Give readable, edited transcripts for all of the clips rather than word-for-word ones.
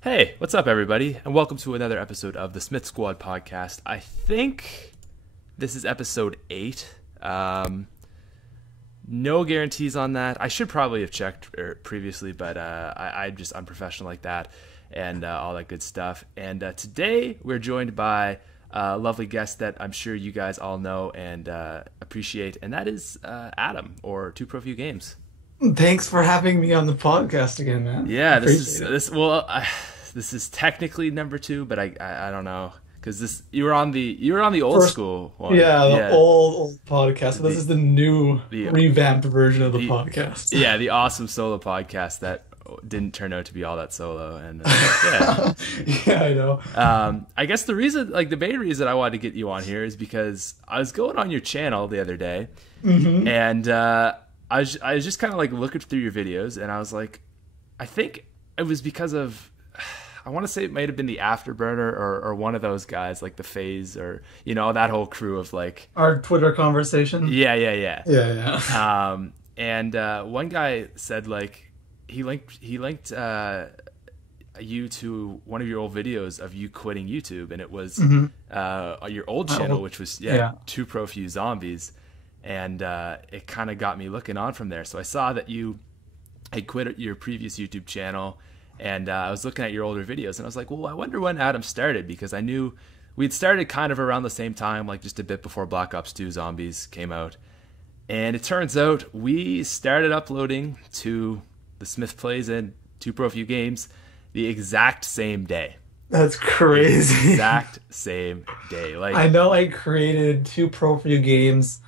Hey, what's up, everybody, and welcome to another episode of the SmithSquad Podcast. I think this is episode 8. No guarantees on that. I should probably have checked previously, but I'm just unprofessional like that and all that good stuff. And today we're joined by a lovely guest that I'm sure you guys all know and appreciate, and that is Adam, or ToProForuGames. Thanks for having me on the podcast again, man. Yeah, this is technically number 2, but I don't know, because you were on the old school one. Yeah, the old podcast. So this is the new revamped version of the podcast. Yeah, the awesome solo podcast that didn't turn out to be all that solo, and yeah. Yeah, I know. I guess the main reason I wanted to get you on here is because I was going on your channel the other day, and I was just kind of like looking through your videos, and I was like, I think it was because of, I want to say it might have been the Afterburner or one of those guys, like the Phase, or that whole crew of like our Twitter conversation. Yeah. Yeah. One guy said like he linked you to one of your old videos of you quitting YouTube, and it was your old channel, which was ToProForuGames. And it kind of got me looking on from there. So I saw that you had quit your previous YouTube channel, and I was looking at your older videos, and I was like, well, I wonder when Adam started, because I knew we'd started kind of around the same time, like just a bit before Black Ops 2 Zombies came out. And it turns out we started uploading to TheSmithPlays and ToProForuGames the exact same day. That's crazy. Exact same day. Like, I know I created ToProForuGames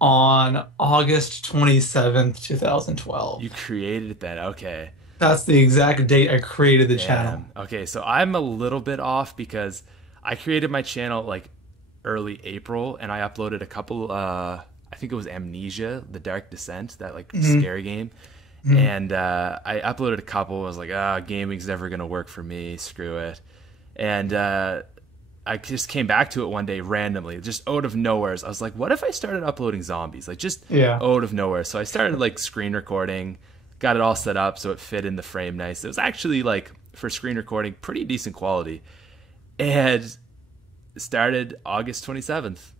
on August 27th, 2012. You created it then, okay. That's the exact date I created the channel. Okay, so I'm a little bit off because I created my channel like early April, and I uploaded a couple, I think it was Amnesia, The Dark Descent, that like scary game. And I uploaded a couple. I was like, gaming's never going to work for me, screw it. And I just came back to it one day randomly, just out of nowhere. I was like, what if I started uploading zombies? Like, just out of nowhere. So I started like screen recording, got it all set up so it fit in the frame nice. It was actually, like, for screen recording, pretty decent quality. And it started August 27th.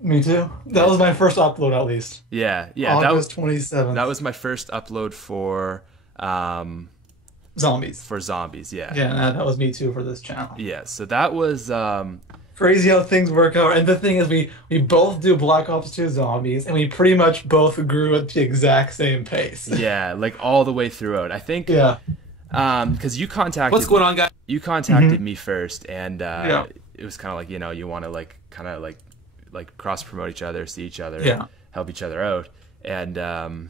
Me too. That was my first upload, at least. Yeah. August 27th. That was my first upload for Zombies. For zombies, yeah. Yeah, that was me too for this channel. Yeah, so that was crazy how things work out. And the thing is, we both do Black Ops 2 Zombies, and we pretty much both grew at the exact same pace. Yeah, like all the way throughout. I think because you contacted, what's going on, guys? You contacted me first, and it was kind of like, you want to like kind of like cross promote each other, see each other, help each other out, and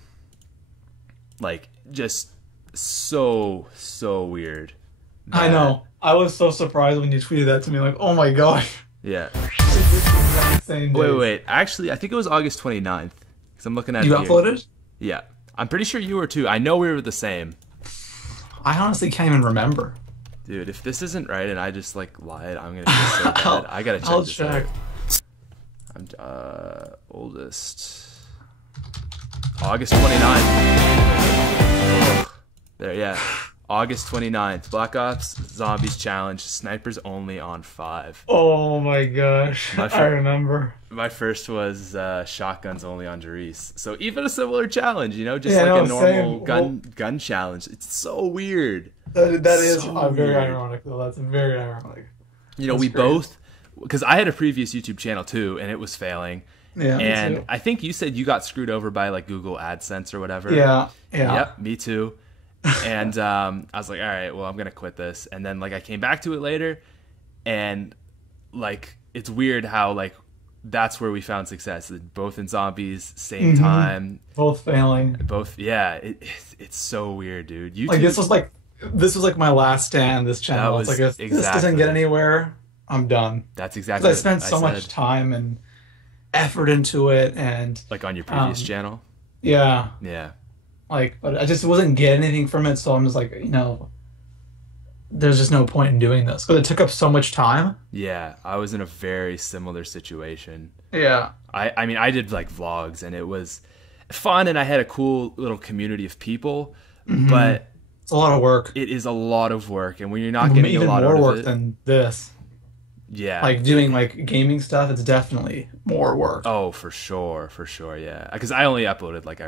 like just so weird. I know. I was so surprised when you tweeted that to me, like, oh my gosh. Yeah. Same wait. Actually, I think it was August 29th. Because I'm looking at you uploaded? Yeah. I'm pretty sure you were too. I know we were the same. I honestly can't even remember. Dude, if this isn't right and I just like lied, I'm gonna feel so bad. I gotta check this out. I'm oldest August 29th. There, yeah. August 29th. Black Ops Zombies Challenge. Snipers only on 5. Oh my gosh. I remember. My first was shotguns only on Jerice. So even a similar challenge, just like a normal gun challenge. It's so weird. That is very ironic, though. That's very ironic. We both, because I had a previous YouTube channel too, and it was failing. Yeah, and I think you said you got screwed over by like Google AdSense or whatever. Yeah. Yep, me too. And I was like, all right, well, I'm gonna quit this. And then like I came back to it later, and like it's weird how like that's where we found success. Both in zombies, same time, both failing. Both, yeah. It's so weird, dude. YouTube, like this was like my last stand. This channel. It's like if this doesn't get anywhere, I'm done. That's exactly. I spent so much time and effort into it, and like on your previous channel. Yeah. But I just wasn't getting anything from it, so I'm just like, there's just no point in doing this because it took up so much time. Yeah, I was in a very similar situation. Yeah. I mean, I did like vlogs, and it was fun, and I had a cool little community of people, but it's a lot of work. It is a lot of work, and when you're not And getting a even lot more out work of it, than this. yeah. Like doing like gaming stuff, it's definitely more work. Oh, for sure, yeah. Because I only uploaded like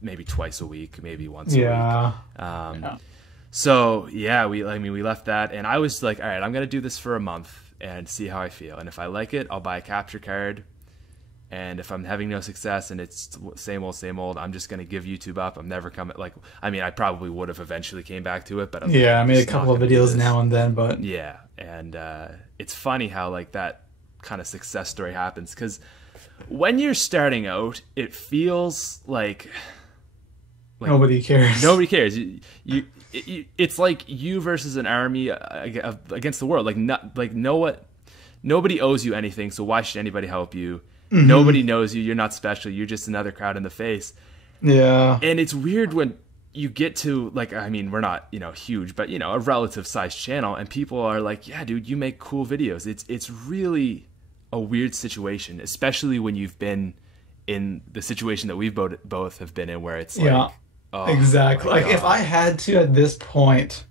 maybe twice a week, maybe once a week. Yeah. So yeah, we left that, and I was like, all right, I'm gonna do this for a month and see how I feel, and if I like it, I'll buy a capture card. And if I'm having no success and it's same old, I'm just gonna give YouTube up. I'm never coming. Like, I mean, I probably would have eventually came back to it, but Yeah, I made a couple of videos now and then, but yeah, and it's funny how like that kind of success story happens, because when you're starting out, it feels like nobody cares. Nobody cares. It's like you versus an army against the world. Nobody owes you anything, so why should anybody help you? Mm-hmm. Nobody knows you. You're not special. You're just another crowd in the face. Yeah. And it's weird when you get to, like, I mean, we're not, huge, but, a relative sized channel, and people are like, yeah, dude, you make cool videos. It's really a weird situation, especially when you've been in the situation that we've both have been in, where it's like, oh, exactly. Like, if I had to at this point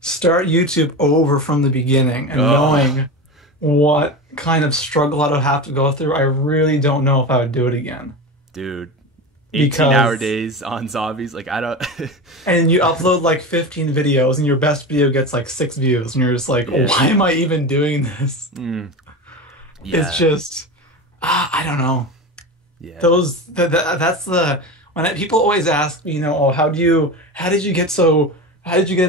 start YouTube over from the beginning and knowing what kind of struggle I would have to go through, I really don't know if I would do it again. Dude, 18-hour days on zombies, like, I don't... And you upload like 15 videos and your best video gets like 6 views, and you're just like, why am I even doing this? Yeah. It's just, I don't know. Yeah. That's the... When people always ask me, how did you get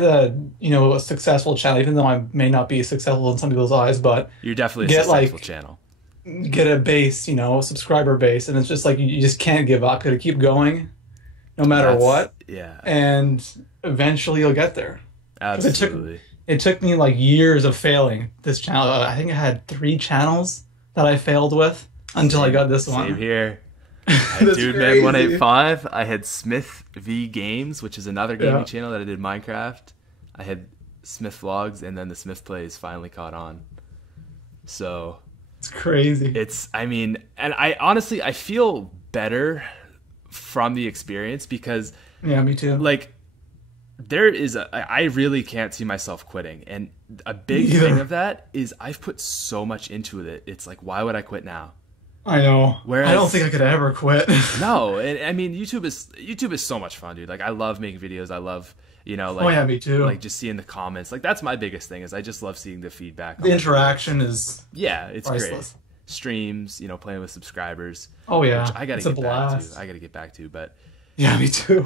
a successful channel, even though I may not be successful in some people's eyes, but you're definitely a successful channel. Get a base, subscriber base, and it's just like you just can't give up. You gotta keep going, no matter what. Yeah. And eventually you'll get there. Absolutely. It took me like years of failing this channel. I think I had 3 channels that I failed with until I got this one. Same here. I had Dude Man 185. I had Smith V Games, which is another gaming channel that I did Minecraft. I had Smith Vlogs, and then the SmithPlays finally caught on. So it's crazy. And I honestly, I feel better from the experience, because yeah, me too. Like, I really can't see myself quitting, and a big thing of that is I've put so much into it. It's like, why would I quit now? I know. Whereas, I don't think I could ever quit. No, and I mean, YouTube is so much fun, dude. Like, I love making videos. I love, like, oh yeah, me too. Like, just seeing the comments. Like, that's my biggest thing, is I just love seeing the feedback. The interaction is it's priceless. Great. Streams, playing with subscribers. Oh yeah, which I gotta get back to. I gotta get back to, but yeah, me too.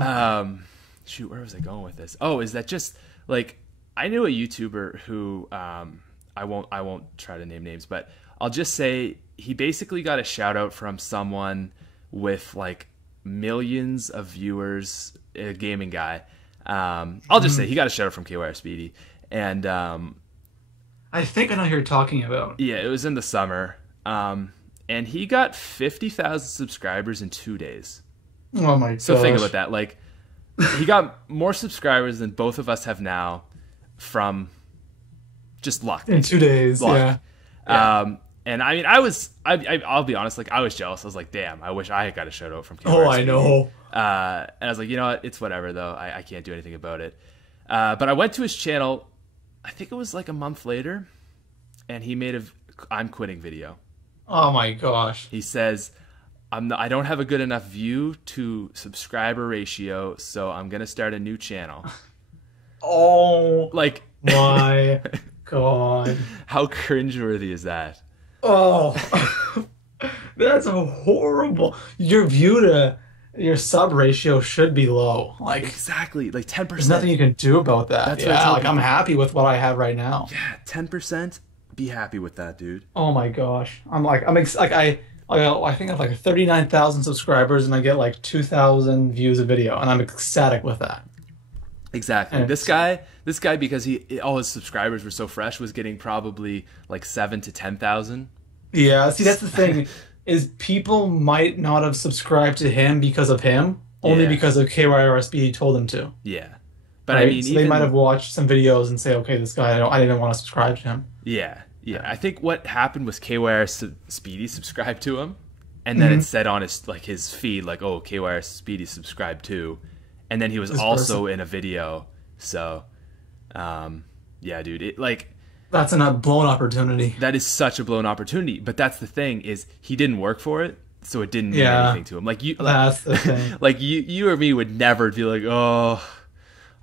Shoot, where was I going with this? Oh, is that just like, I knew a YouTuber who I won't try to name names, but I'll just say he basically got a shout out from someone with like millions of viewers, a gaming guy. I'll just say he got a shout out from KYR Speedy, and I think I know who you're talking about. Yeah, it was in the summer, and he got 50,000 subscribers in 2 days. Oh my god! So think about that. Like, he got more subscribers than both of us have now from just luck. In 2 days, luck. Yeah. And I mean, I'll be honest, like, I was jealous. I was like, damn, I wish I had got a shout out from KYR. Oh, I know. And I was like, you know what? It's whatever, though. I can't do anything about it. But I went to his channel, I think it was like a month later, and he made I'm quitting video. Oh my gosh. He says, I don't have a good enough view to subscriber ratio, so I'm going to start a new channel. Oh, like, my God. How cringeworthy is that? Oh, that's a horrible. Your view to your sub ratio should be low. Like, exactly, like 10%. There's nothing you can do about that. That's like, I'm happy with what I have right now. Yeah, 10%. Be happy with that, dude. Oh my gosh, I think I have like 39,000 subscribers, and I get like 2,000 views a video, and I'm ecstatic with that. Exactly. And this guy, because all his subscribers were so fresh, was getting probably like 7,000 to 10,000. Yeah. See, that's the thing, is people might not have subscribed to him because of him, only because of KYRSB told them to. Yeah. But right? I mean, so they might have watched some videos and say, okay, this guy, I didn't want to subscribe to him. Yeah. Yeah. I think what happened was KYR Speedy subscribed to him, and then it said on his feed, like, oh, KYR Speedy subscribed to. And then he was also in a video So, yeah, dude, That's a blown opportunity. that is such a blown opportunity. But that's the thing, is he didn't work for it, so it didn't mean anything to him. That's the thing. Like you or me would never be like, oh,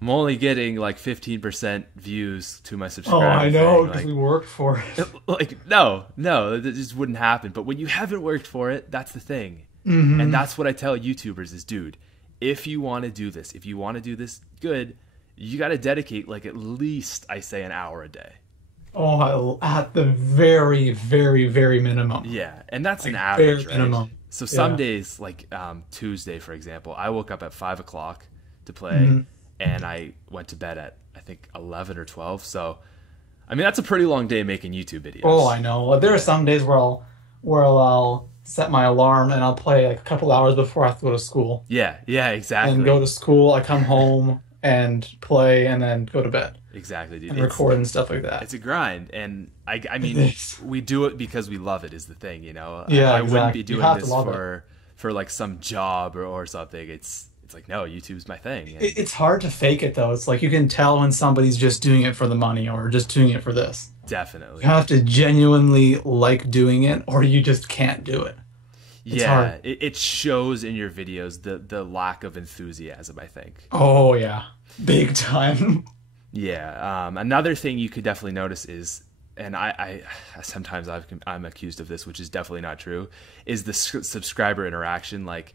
I'm only getting like 15% views to my subscriber. Oh, I know, because like, we worked for it. Like, no, that just wouldn't happen. But when you haven't worked for it, that's the thing. Mm-hmm. And that's what I tell YouTubers is, dude, if you want to do this, good, you got to dedicate like at least, I say, an hour a day. Oh, at the very, very, very minimum. Yeah, and that's an average, right? Minimum. So some days, like Tuesday, for example, I woke up at 5 o'clock to play, and I went to bed at, I think, 11 or 12. So, I mean, that's a pretty long day making YouTube videos. Oh, I know. There are some days where I'll set my alarm and I'll play like a couple hours before I have to go to school. Yeah, exactly. And go to school, I come home and play, and then go to bed. Exactly, dude. And record and stuff like that. It's a grind, and I mean, we do it because we love it. Is the thing, you know? Yeah, I wouldn't be doing this for like some job or something. It's like, no, YouTube's my thing. And it's hard to fake it though. It's like you can tell when somebody's just doing it for the money or just doing it for this. Definitely. You have to genuinely like doing it, or you just can't do it. It's hard. It shows in your videos the lack of enthusiasm, I think. Oh yeah, big time. Yeah. Another thing you could definitely notice is, and I sometimes I'm accused of this, which is definitely not true, is the subscriber interaction. Like,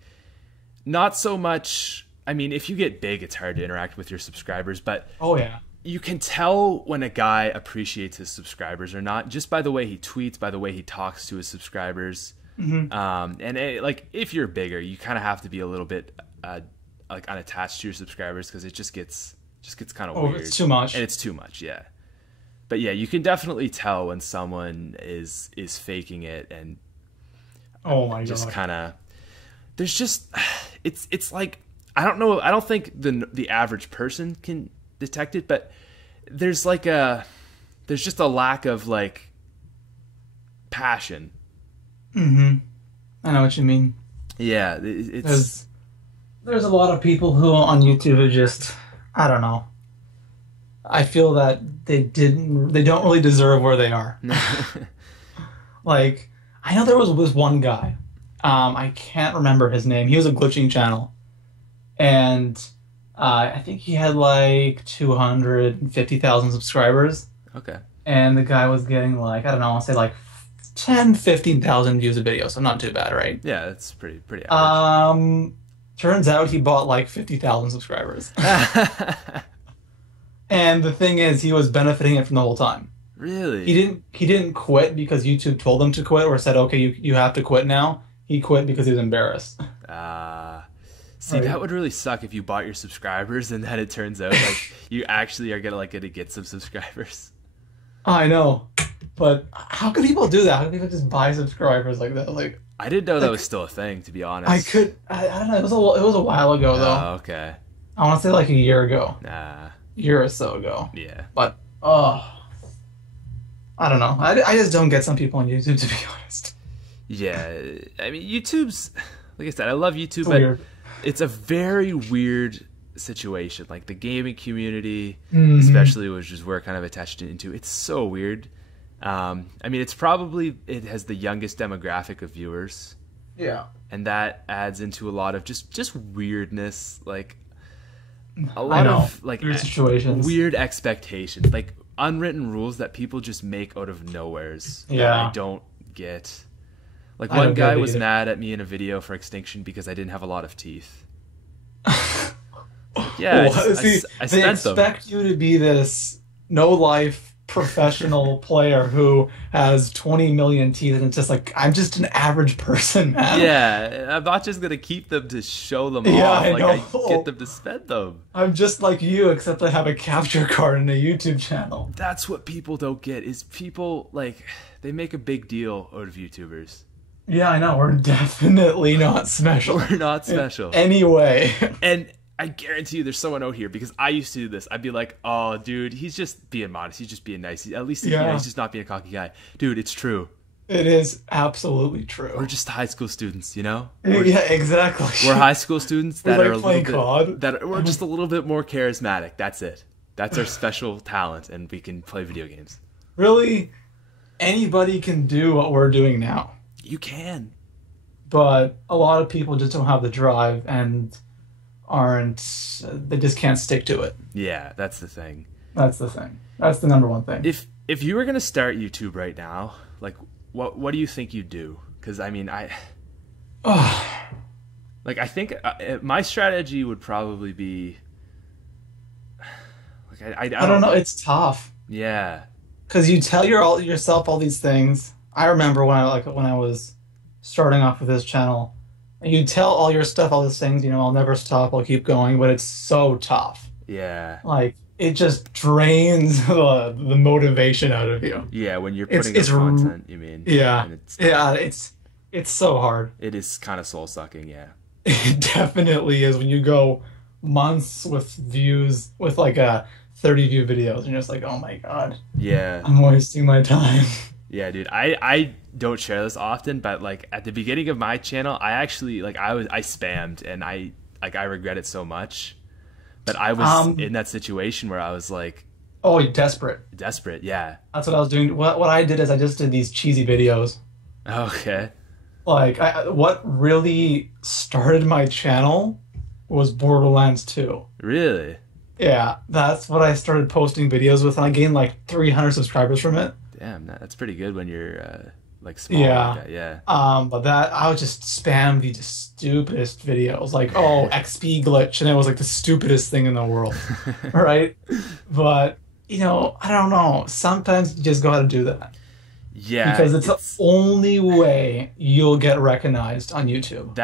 not so much. I mean, if you get big, it's hard to interact with your subscribers, but oh yeah, you can tell when a guy appreciates his subscribers or not, just by the way he tweets, by the way he talks to his subscribers. Like, if you're bigger, you kind of have to be a little bit like unattached to your subscribers, because it just gets kind of weird. It's too much. And it's too much, yeah. But yeah, you can definitely tell when someone is faking it, and oh my god, just kind of, there's just, it's like, I don't know, I don't think the average person can detect it, but there's just a lack of like passion. I know what you mean. Yeah, there's a lot of people who on YouTube are just, I don't know. I feel that they don't really deserve where they are. Like, I know there was this one guy. I can't remember his name. He was a glitching channel, and I think he had like 250,000 subscribers. Okay. And the guy was getting like, I don't know, I'll say like 15,000 views a video, so not too bad, right? Yeah, it's pretty average. Turns out he bought like 50,000 subscribers. And the thing is, he was benefiting it from the whole time. Really? He didn't quit because YouTube told him to quit, or said, okay, you have to quit now. He quit because he was embarrassed. See, that would really suck if you bought your subscribers and then it turns out like you actually are gonna get some subscribers. I know, but how can people do that? How can people just buy subscribers like that? Like, I didn't know that was still a thing, to be honest. I don't know. It was a while ago though. Oh, okay. I want to say like a year ago. Year or so ago. Yeah. But I don't know. I just don't get some people on YouTube, to be honest. Yeah, I mean, YouTube's, like I said, I love YouTube, but it's a very weird situation. Like, the gaming community, especially, which is where I kind of attached it into, it's so weird. I mean, it has the youngest demographic of viewers. Yeah. And that adds into a lot of just weirdness, like a lot of like weird situations, weird expectations, like unwritten rules that people just make out of nowheres. Yeah. I don't get. Like, one guy was mad at me in a video for Extinction because I didn't have a lot of teeth. Yeah, they expect you to be this no-life professional player who has 20 million teeth, and it's just like, I'm just an average person, man. Yeah, I'm not just gonna keep them to show them off. I get them to spend them. I'm just like you, except I have a capture card and a YouTube channel. That's what people don't get, is people, like, they make a big deal out of YouTubers. Yeah, I know. We're definitely not special. We're not special. Anyway. And I guarantee you there's someone out here, because I used to do this. I'd be like, oh, dude, he's just being modest. He's just being nice. At least he's just not being a cocky guy. Dude, it's true. It is absolutely true. We're just high school students, you know? Yeah, exactly. We're high school students that are a little bit... COD. We're just a little bit more charismatic. That's it. That's our special talent, and we can play video games. Really, anybody can do what we're doing now. You can. But a lot of people just don't have the drive and they just can't stick to it. Yeah, that's the thing. That's the thing. That's the number one thing. If you were going to start YouTube right now, like, what do you think you'd do? Because, I mean, I think my strategy would probably be, like, I don't know. It's tough. Yeah. Because you tell yourself all these things. I remember when I was starting off with this channel, and you tell all your stuff, all these things, I'll never stop, I'll keep going, but it's so tough. Yeah. Like, it just drains the motivation out of you. Yeah, when you're putting up content, you mean. Yeah. It's so hard. It is kind of soul-sucking, yeah. It definitely is when you go months with views, with like 30-view videos, and you're just like, oh my god. Yeah. I'm wasting my time. Yeah, dude. I don't share this often, but like at the beginning of my channel, I actually I spammed, and I regret it so much. But I was in that situation where I was like, oh, desperate, yeah. That's what I was doing. What I did is I just did these cheesy videos. Okay. Like what really started my channel was Borderlands 2. Really? Yeah, that's what I started posting videos with, and I gained like 300 subscribers from it. Damn, that's pretty good when you're like small. Yeah, like that. Yeah. But that I would just spam the stupidest videos, like XP glitch, and it was like the stupidest thing in the world, right? But I don't know. Sometimes you just gotta do that. Yeah, because it's the only way you'll get recognized on YouTube.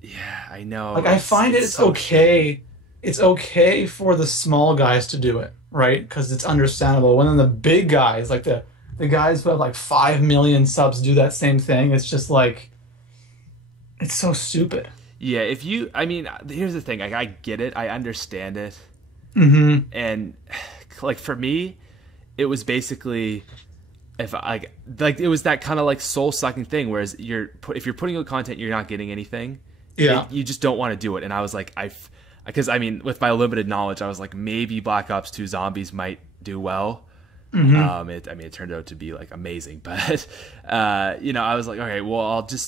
Yeah, I know. Like I find it's okay. It's okay for the small guys to do it, right? Because it's understandable. When then the big guys, like the guys who have like 5 million subs, do that same thing, it's just like, it's so stupid. Yeah, here's the thing. Like, I get it. I understand it. Mm-hmm. And like for me, it was basically it was that kind of like soul sucking thing. Whereas if you're putting out content, you're not getting anything. Yeah, you just don't want to do it. And I was like, because with my limited knowledge, I was like, maybe Black Ops 2 Zombies might do well. Mm-hmm. It turned out to be like amazing, but I was like, okay, well,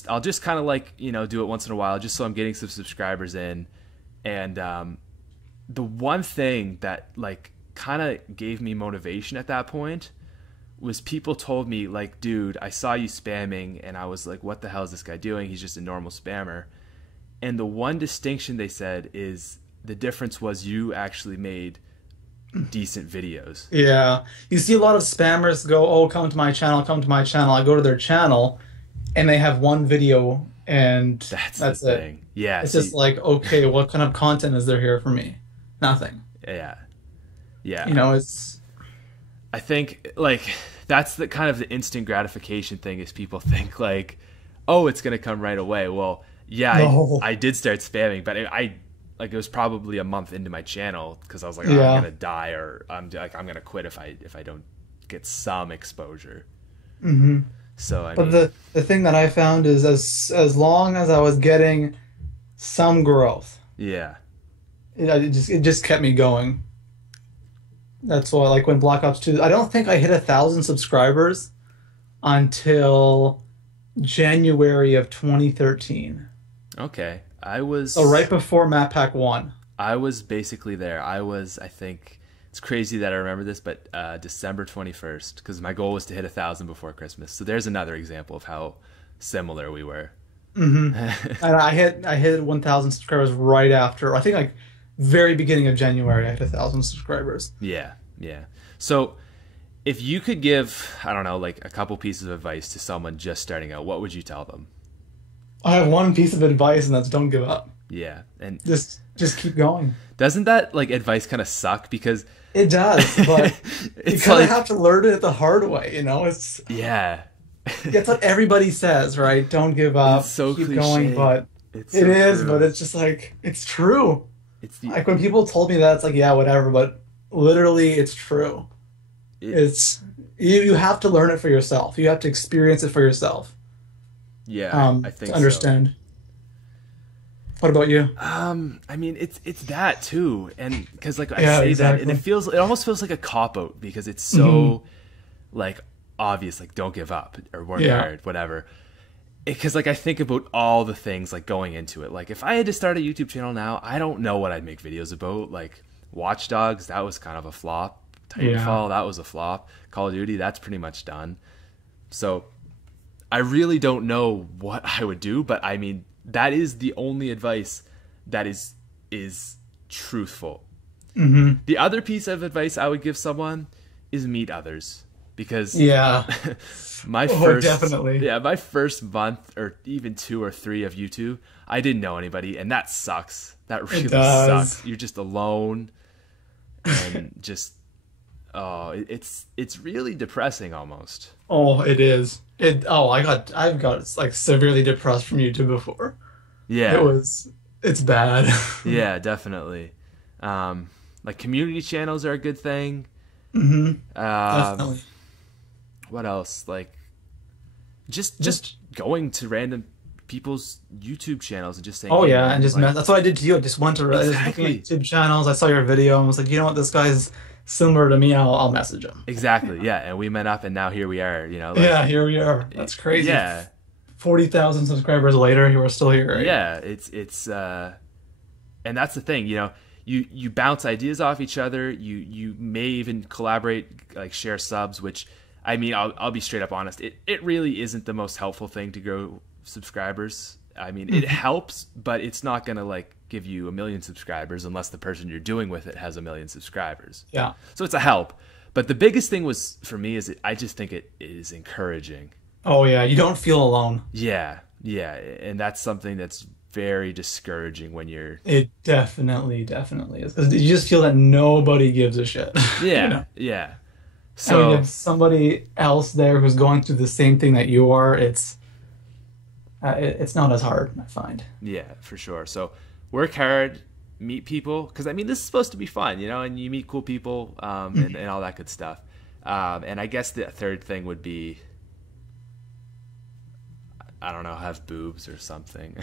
I'll just kind of like do it once in a while, just so I'm getting some subscribers in. And the one thing that like kind of gave me motivation at that point was people told me like, dude, I saw you spamming, and I was like, what the hell is this guy doing? He's just a normal spammer. And the one distinction they said is the difference was you actually made decent videos. Yeah. You see a lot of spammers go, oh, come to my channel. I go to their channel, and they have one video, and that's the it. Thing. Yeah. It's just like, okay, what kind of content is there here for me? Nothing. Yeah. Yeah. I think like that's the kind of the instant gratification thing is people think like, oh, it's going to come right away. Well, yeah, no. I did start spamming, but it was probably a month into my channel because I was like, I'm gonna die, or I'm gonna quit if I don't get some exposure. Mm-hmm. So the thing that I found is as long as I was getting some growth, yeah, it just kept me going. That's why, like when Black Ops 2, I don't think I hit 1,000 subscribers until January of 2013. Okay. right before Map Pack 1. I was basically there. I think it's crazy that I remember this, but December 21st, because my goal was to hit 1,000 before Christmas. So there's another example of how similar we were. Mm-hmm. And I hit 1,000 subscribers right after. I think like very beginning of January, I hit 1,000 subscribers. Yeah. So if you could give, I don't know, like a couple pieces of advice to someone just starting out, what would you tell them? I have one piece of advice, and that's don't give up. Yeah, and just keep going. Doesn't that like advice kind of suck? Because it does, but you kind of have to learn it the hard way. It's that's what everybody says, right? Don't give up. It's so keep cliche. Going, but it is. But it's just like it's true. Like when people told me that, it's like yeah, whatever. But literally, it's true. It's you have to learn it for yourself. You have to experience it for yourself. Yeah, I think to understand. What about you? I mean, it's that too, and because like I Yeah, say that, exactly. and it almost feels like a cop out because it's so like obvious, like don't give up or work Yeah. hard, whatever. Because like I think about all the things like going into it. Like if I had to start a YouTube channel now, I don't know what I'd make videos about. Like Watch Dogs, that was kind of a flop. Titanfall, that was a flop. Call of Duty, that's pretty much done. So I really don't know what I would do, but I mean that is the only advice that is truthful. The other piece of advice I would give someone is meet others, because Yeah. my first definitely. yeah, my first month or even 2 or 3 of YouTube, I didn't know anybody, and that sucks. That really does. sucks. You're just alone and just it's really depressing almost. Oh, it is. I've got like severely depressed from YouTube before. Yeah. It's bad. Yeah, definitely. Like community channels are a good thing. Definitely. What else? Like just going to random people's YouTube channels and just saying, Oh hey, yeah, man, and just like, that's what I did to you. I just went to I was looking at YouTube channels. I saw your video and was like, you know what, this guy's similar to me. I'll message him. exactly, yeah. And we met up, and now here we are. You know, like, Yeah, here we are. That's crazy. yeah, 40,000 subscribers later, you are still here. Right? yeah. It's and that's the thing. You know, you bounce ideas off each other. You may even collaborate, like share subs. Which I mean, I'll be straight up honest. It really isn't the most helpful thing to grow subscribers. I mean, it helps, but it's not gonna like give you 1 million subscribers unless the person you're doing with it has 1 million subscribers. Yeah. So it's a help. But the biggest thing was for me is I just think it is encouraging. Oh yeah, you don't feel alone. Yeah, yeah, and that's something that's very discouraging when you're. It definitely is, because you just feel that nobody gives a shit. Yeah, You know? yeah. I So mean, if somebody else there who's going through the same thing that you are, it's not as hard, I find. yeah, for sure. So work hard, meet people, because I mean this is supposed to be fun, you know, and you meet cool people, and all that good stuff. And I guess the third thing would be, I don't know, have boobs or something.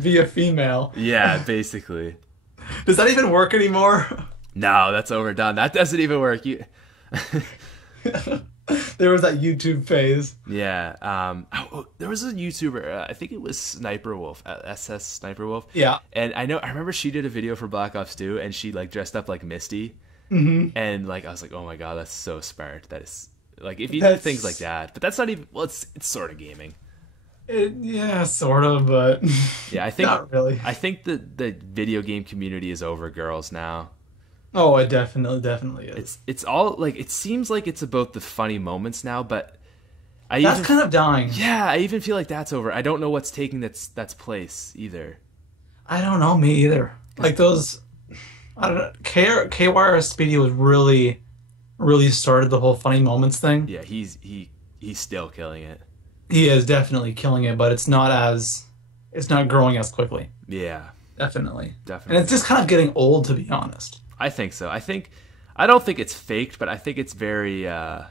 Be a female. Yeah, basically. Does that even work anymore? No, that's overdone. That doesn't even work. You. There was that YouTube phase. Yeah. There was a YouTuber. I think it was Sniper Wolf, SS Sniper Wolf. Yeah. And I remember she did a video for Black Ops 2, and she like dressed up like Misty. And like I was like, oh my god, that's so smart. That is like if you do things like that, but that's not even. Well, it's sort of gaming. Yeah, sort of, but Yeah, I think not really. I think the video game community is over girls now. Oh, it definitely is. It's all like it seems like it's about the funny moments now, but That's kind of dying. yeah, I even feel like that's over. I don't know what's taking that's place either. I don't know, me either. Like those, I don't know. KYR Speedy was really started the whole funny moments thing. Yeah, he's still killing it. He is definitely killing it, but it's not growing as quickly. Yeah, Definitely. definitely. And it's just kind of getting old, to be honest. I think so. I don't think it's faked, but I think it's very. I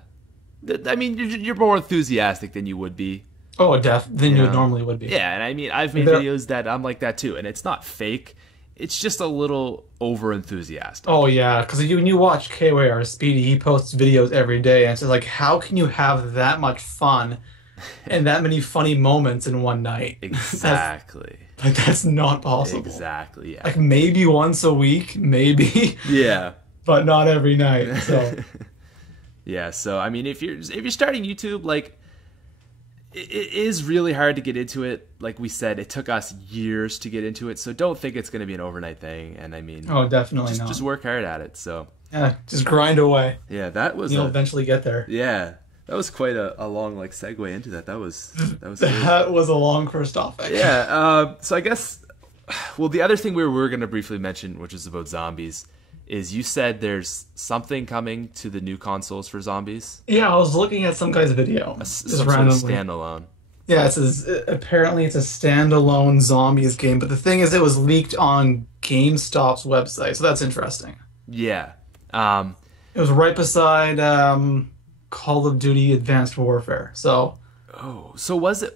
mean, you're more enthusiastic than you would be. Oh, than you Yeah. normally would be. Yeah, and I mean, I've made videos that I'm like that too, and it's not fake. It's just a little over enthusiastic. Oh yeah, because when you watch KYR Speedy, he posts videos every day, and it's just like, how can you have that much fun and that many funny moments in one night? Exactly. That's not possible. Exactly. Yeah. Like maybe once a week, maybe, Yeah. but not every night. So Yeah. So I mean, if you're starting YouTube, like it is really hard to get into it. Like we said, it took us years to get into it, so don't think it's going to be an overnight thing. And I mean, oh, definitely not. just work hard at it. So Yeah, just grind away. yeah, that was You'll eventually get there. yeah. That was quite a long like segue into that. That was good. That was a long first topic. Yeah. So I guess, well, the other thing we were going to briefly mention, which is about zombies, is you said there's something coming to the new consoles for zombies. Yeah, I was looking at some guy's video. Some sort of standalone. Yeah, apparently it's a standalone zombies game, but the thing is, it was leaked on GameStop's website, so that's interesting. Yeah. It was right beside Call of Duty Advanced Warfare. So Oh, so was it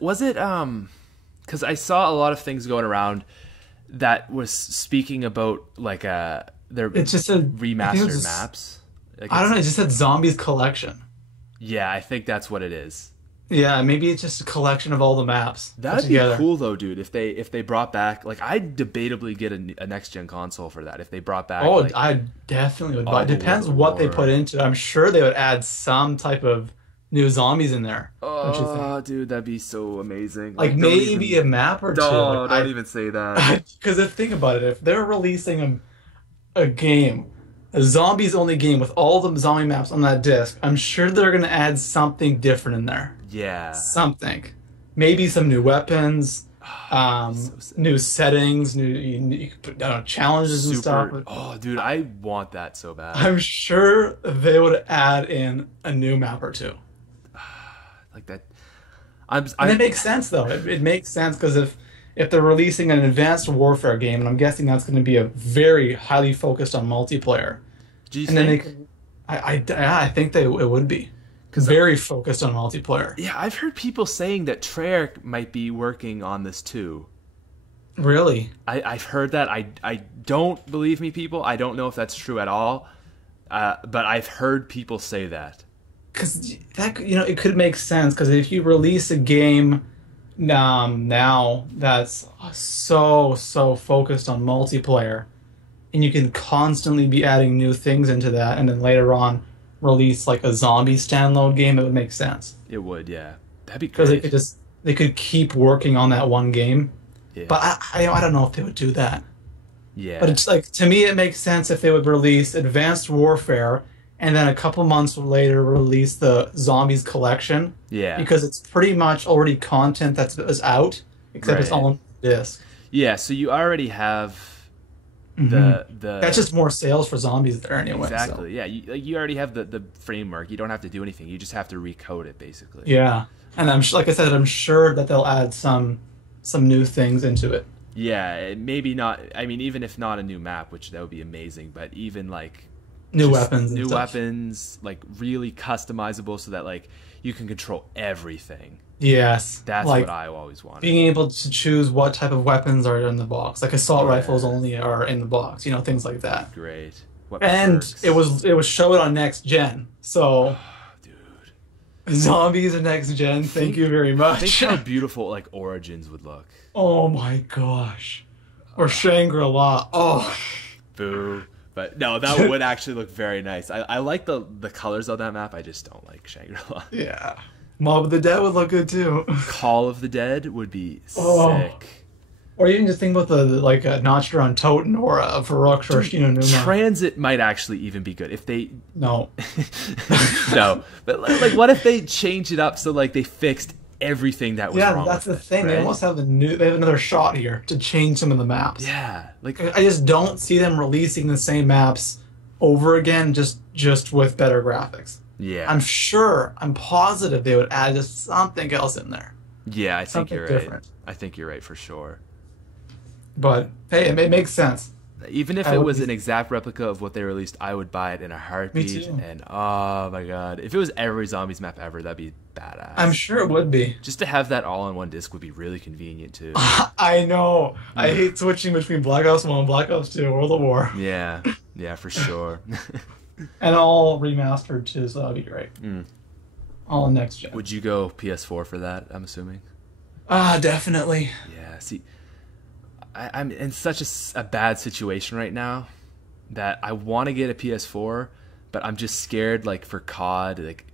because I saw a lot of things going around that was speaking about like their It's just a remastered maps. Like I don't know. It just said Zombies Collection. Yeah, I think that's what it is. Yeah, maybe it's just a collection of all the maps. That'd be cool though, dude. If they brought back, like, I'd debatably get a next gen console for that. If they brought back, oh, like, I definitely would buy. It depends World what they War. put into it. I'm sure they would add some type of new zombies in there. Don't you think? Oh, dude, that'd be so amazing. Like maybe a map or two. No, don't even say that. Because think about it, if they're releasing a game, a zombies only game with all the zombie maps on that disc, I'm sure they're gonna add something different in there. Yeah. Something. Maybe some new weapons, new settings, you could put challenges and stuff. Oh, dude, I want that so bad. I'm sure they would add in a new map or two. Like that. And it makes sense though. It makes sense because if they're releasing an advanced warfare game, and I'm guessing that's going to be a very highly focused on multiplayer. Do you and think? Then I think it would be very focused on multiplayer. Yeah, I've heard people saying that Treyarch might be working on this too. Really? I've heard that. I don't believe me, people. I don't know if that's true at all. But I've heard people say that. Because that it could make sense. Because if you release a game now that's so focused on multiplayer, and you can constantly be adding new things into that, and then later on release like a zombie standalone game, it would make sense. It would, yeah. That'd be great. Because they could keep working on that one game. Yeah. But I don't know if they would do that. Yeah. But it's like, to me, it makes sense if they would release Advanced Warfare and then a couple months later release the Zombies Collection. Yeah. Because it's pretty much already content that's out, except it's all on disc. Yeah, so you already have the that's just more sales for zombies there anyway. Exactly. So. Yeah, you already have the framework. You don't have to do anything. You just have to recode it basically. Yeah. And like I said, I'm sure that they'll add some new things into it. Yeah, maybe not. I mean, even if not a new map, which that would be amazing, but even like new weapons, like really customizable, so that like you can control everything. Yes, that's like, what I always wanted. Being able to choose what type of weapons are in the box, like assault rifles only are in the box, things like that. Great. It was showed on next gen, so. Zombies and next gen. Thank you very much. Think how beautiful like Origins would look. Oh my gosh, or Shangri-La. Oh, boo. But no, that would actually look very nice. I like the colors of that map. I just don't like Shangri-La. Yeah, Mob of the Dead would look good too. Call of the Dead would be sick. Or even just think about a notched around Toten or a Varrock or Numa. Transit might actually even be good if they no. But like what if they change it up so like they fixed everything that was wrong? Yeah, that's the thing. Right? They almost have they have another shot here to change some of the maps. Yeah, like I just don't see them releasing the same maps over again just with better graphics. Yeah, I'm positive they would add just something else in there. Yeah, I think you're different. Right. I think you're right for sure. But hey, it makes sense. Even if it was an exact replica of what they released, I would buy it in a heartbeat. Me too. And oh my god, if it was every zombies map ever, that'd be badass. I'm sure it would be. Just to have that all on one disc would be really convenient too. I know. I hate switching between Black Ops 1, Black Ops 2, World at War. Yeah, for sure. And all remastered too, so that'd be great. All next gen. Would you go PS4 for that? I'm assuming. Definitely. Yeah. See, I'm in such a bad situation right now that I want to get a PS4, but I'm just scared, like for COD. Like,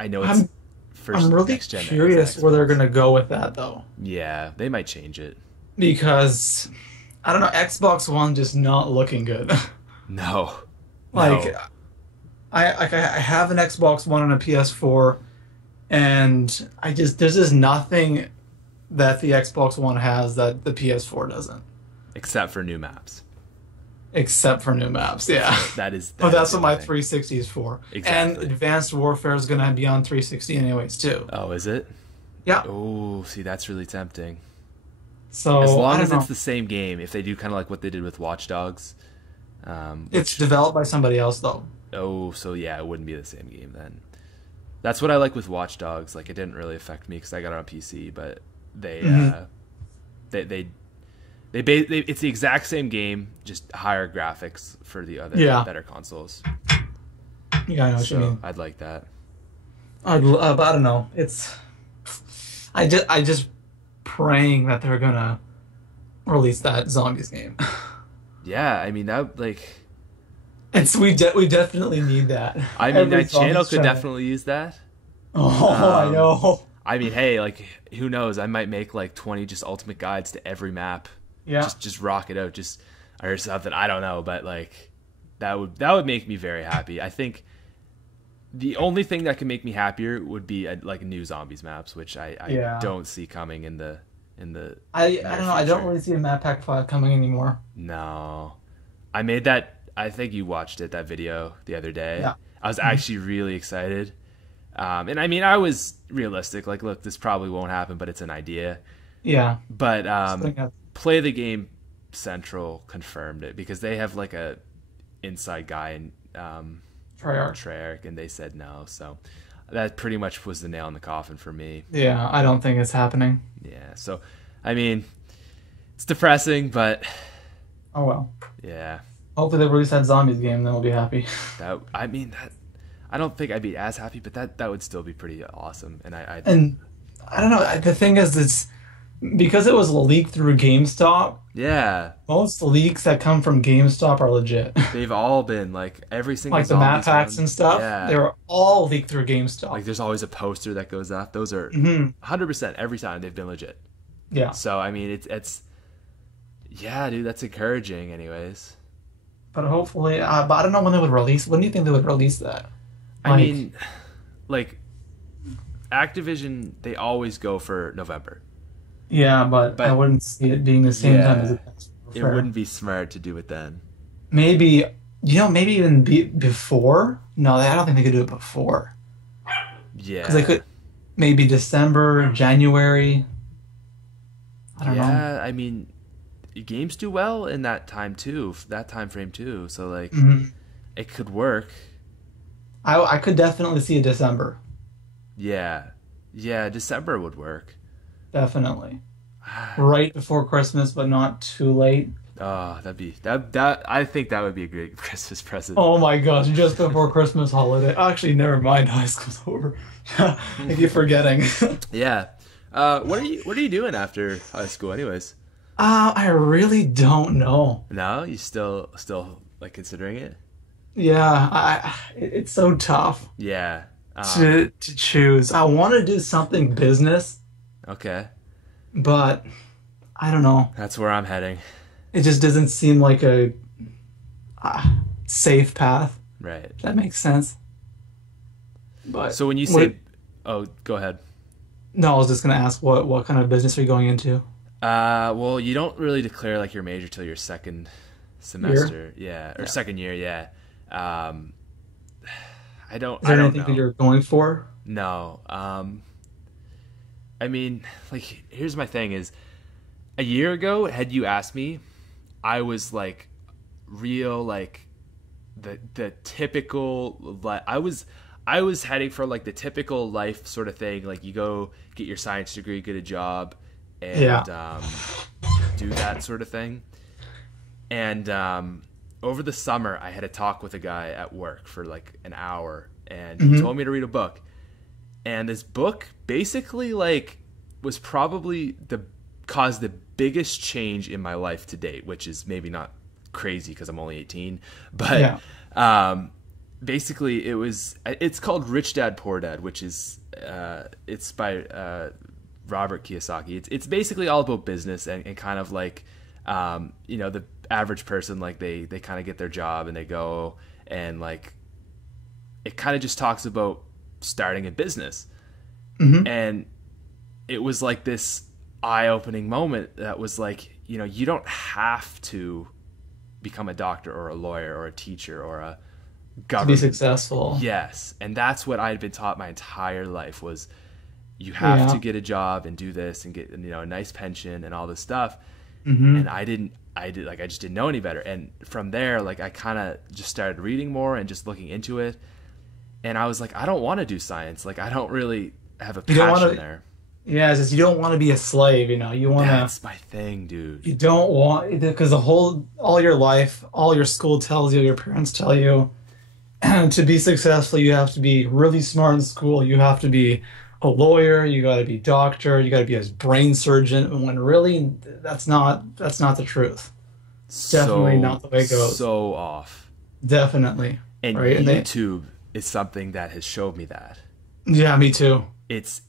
I know it's I'm really curious where they're gonna go with that, though. Yeah, they might change it because I don't know. Xbox One just not looking good. No. Like, I have an Xbox One and a PS4, and there's just nothing that the Xbox One has that the PS4 doesn't. Except for new maps. Yeah. But that's what my 360 is for. Exactly. And Advanced Warfare is going to be on 360 anyways, too. Oh, is it? Yeah. Oh, see, that's really tempting. So as long as it's the same game, if they do kind of like what they did with Watch Dogs. It's developed by somebody else, though. Oh, so yeah, it wouldn't be the same game then. That's what I like with Watch Dogs. Like, it didn't really affect me because I got it on PC, but they it's the exact same game, just higher graphics for the other better consoles. Yeah, I know what you mean. I'd like that. But I don't know. I just praying that they're gonna release that zombies game. Yeah, I mean that we definitely need that. I mean, that channel could definitely use that. Oh, I know. I mean, hey, like, who knows? I might make like 20 just ultimate guides to every map. Yeah. Just rock it out, or something. I don't know, but like, that would make me very happy. I think the only thing that can make me happier would be like new zombies maps, which I don't see coming in the. I don't know. I don't really see a map pack 5 coming anymore. No, I made that. I think you watched it, that video the other day. Yeah. I was actually really excited. And I mean, I was realistic. Like, look, this probably won't happen, but it's an idea. Yeah. But Play the Game Central confirmed it because they have like a inside guy in Treyarch, and they said no. So that pretty much was the nail in the coffin for me. Yeah, I don't think it's happening. Yeah. So, I mean, it's depressing, but oh well. Yeah. Hopefully they release that zombies game, then we'll be happy. I don't think I'd be as happy, but that would still be pretty awesome. And I don't know. The thing is, it's because it was leaked through GameStop. Yeah. Most leaks that come from GameStop are legit. They've all been like every single like the map packs and stuff. Yeah. They were all leaked through GameStop. Like there's always a poster that goes up. Those are 100% every time they've been legit. Yeah. So I mean, it's yeah, dude, that's encouraging. Anyways. But hopefully, but I don't know when they would release. When do you think they would release that? I mean, like, Activision, they always go for November. Yeah, but I wouldn't see it being the same time as it wouldn't be smart to do it then. Maybe, maybe even before? No, I don't think they could do it before. Yeah. Because they could, maybe December, January. I don't know. Yeah, I mean, games do well in that time frame too. So, like, it could work. I could definitely see a December. Yeah, December would work. Definitely, right before Christmas, but not too late. Oh, that'd be that. I think that would be a great Christmas present. Oh my gosh, just before Christmas holiday. Actually, never mind. High school's over. I keep forgetting. Yeah. What are you doing after high school, anyways? I really don't know. No, you still like considering it? Yeah, it's so tough. Yeah. To choose. I want to do something business. Okay. But I don't know. That's where I'm heading. It just doesn't seem like a safe path. Right. If that makes sense. But so when you say, go ahead. No, I was just gonna ask what kind of business are you going into? Well, you don't really declare like your major till your second semester, second year, yeah. I don't. Is there anything know. that you're going for? No. I mean, like, here's my thing: is a year ago, had you asked me, I was like, real like, the typical. I was heading for like the typical life sort of thing. Like, you go get your science degree, get a job, and do that sort of thing. And over the summer, I had a talk with a guy at work for like an hour, and he told me to read a book. And this book basically like was probably caused the biggest change in my life to date, which is maybe not crazy because I'm only 18, but basically it's called Rich Dad Poor Dad, which is it's by Robert Kiyosaki. It's basically all about business and kind of like the average person, like they kind of get their job and they go, and like it kind of just talks about starting a business. And it was like this eye-opening moment that was like, you don't have to become a doctor or a lawyer or a teacher or a government to be successful. Yes. And that's what I had been taught my entire life was you have to get a job and do this and get a nice pension and all this stuff. And I just didn't know any better. And from there, like, I kind of just started reading more and just looking into it. And I was like, I don't want to do science. Like, I don't really have a passion there. Yeah, it's just you don't want to be a slave, you know. You want to That's my thing, dude. you don't want because all your life, all your school tells you, your parents tell you, to be successful, you have to be really smart in school. You have to be a lawyer, you got to be doctor, you got to be a brain surgeon, when really that's not the truth. Definitely So not the way it goes. so off. Definitely. And Right? And they YouTube is something that has showed me that. yeah, me too. It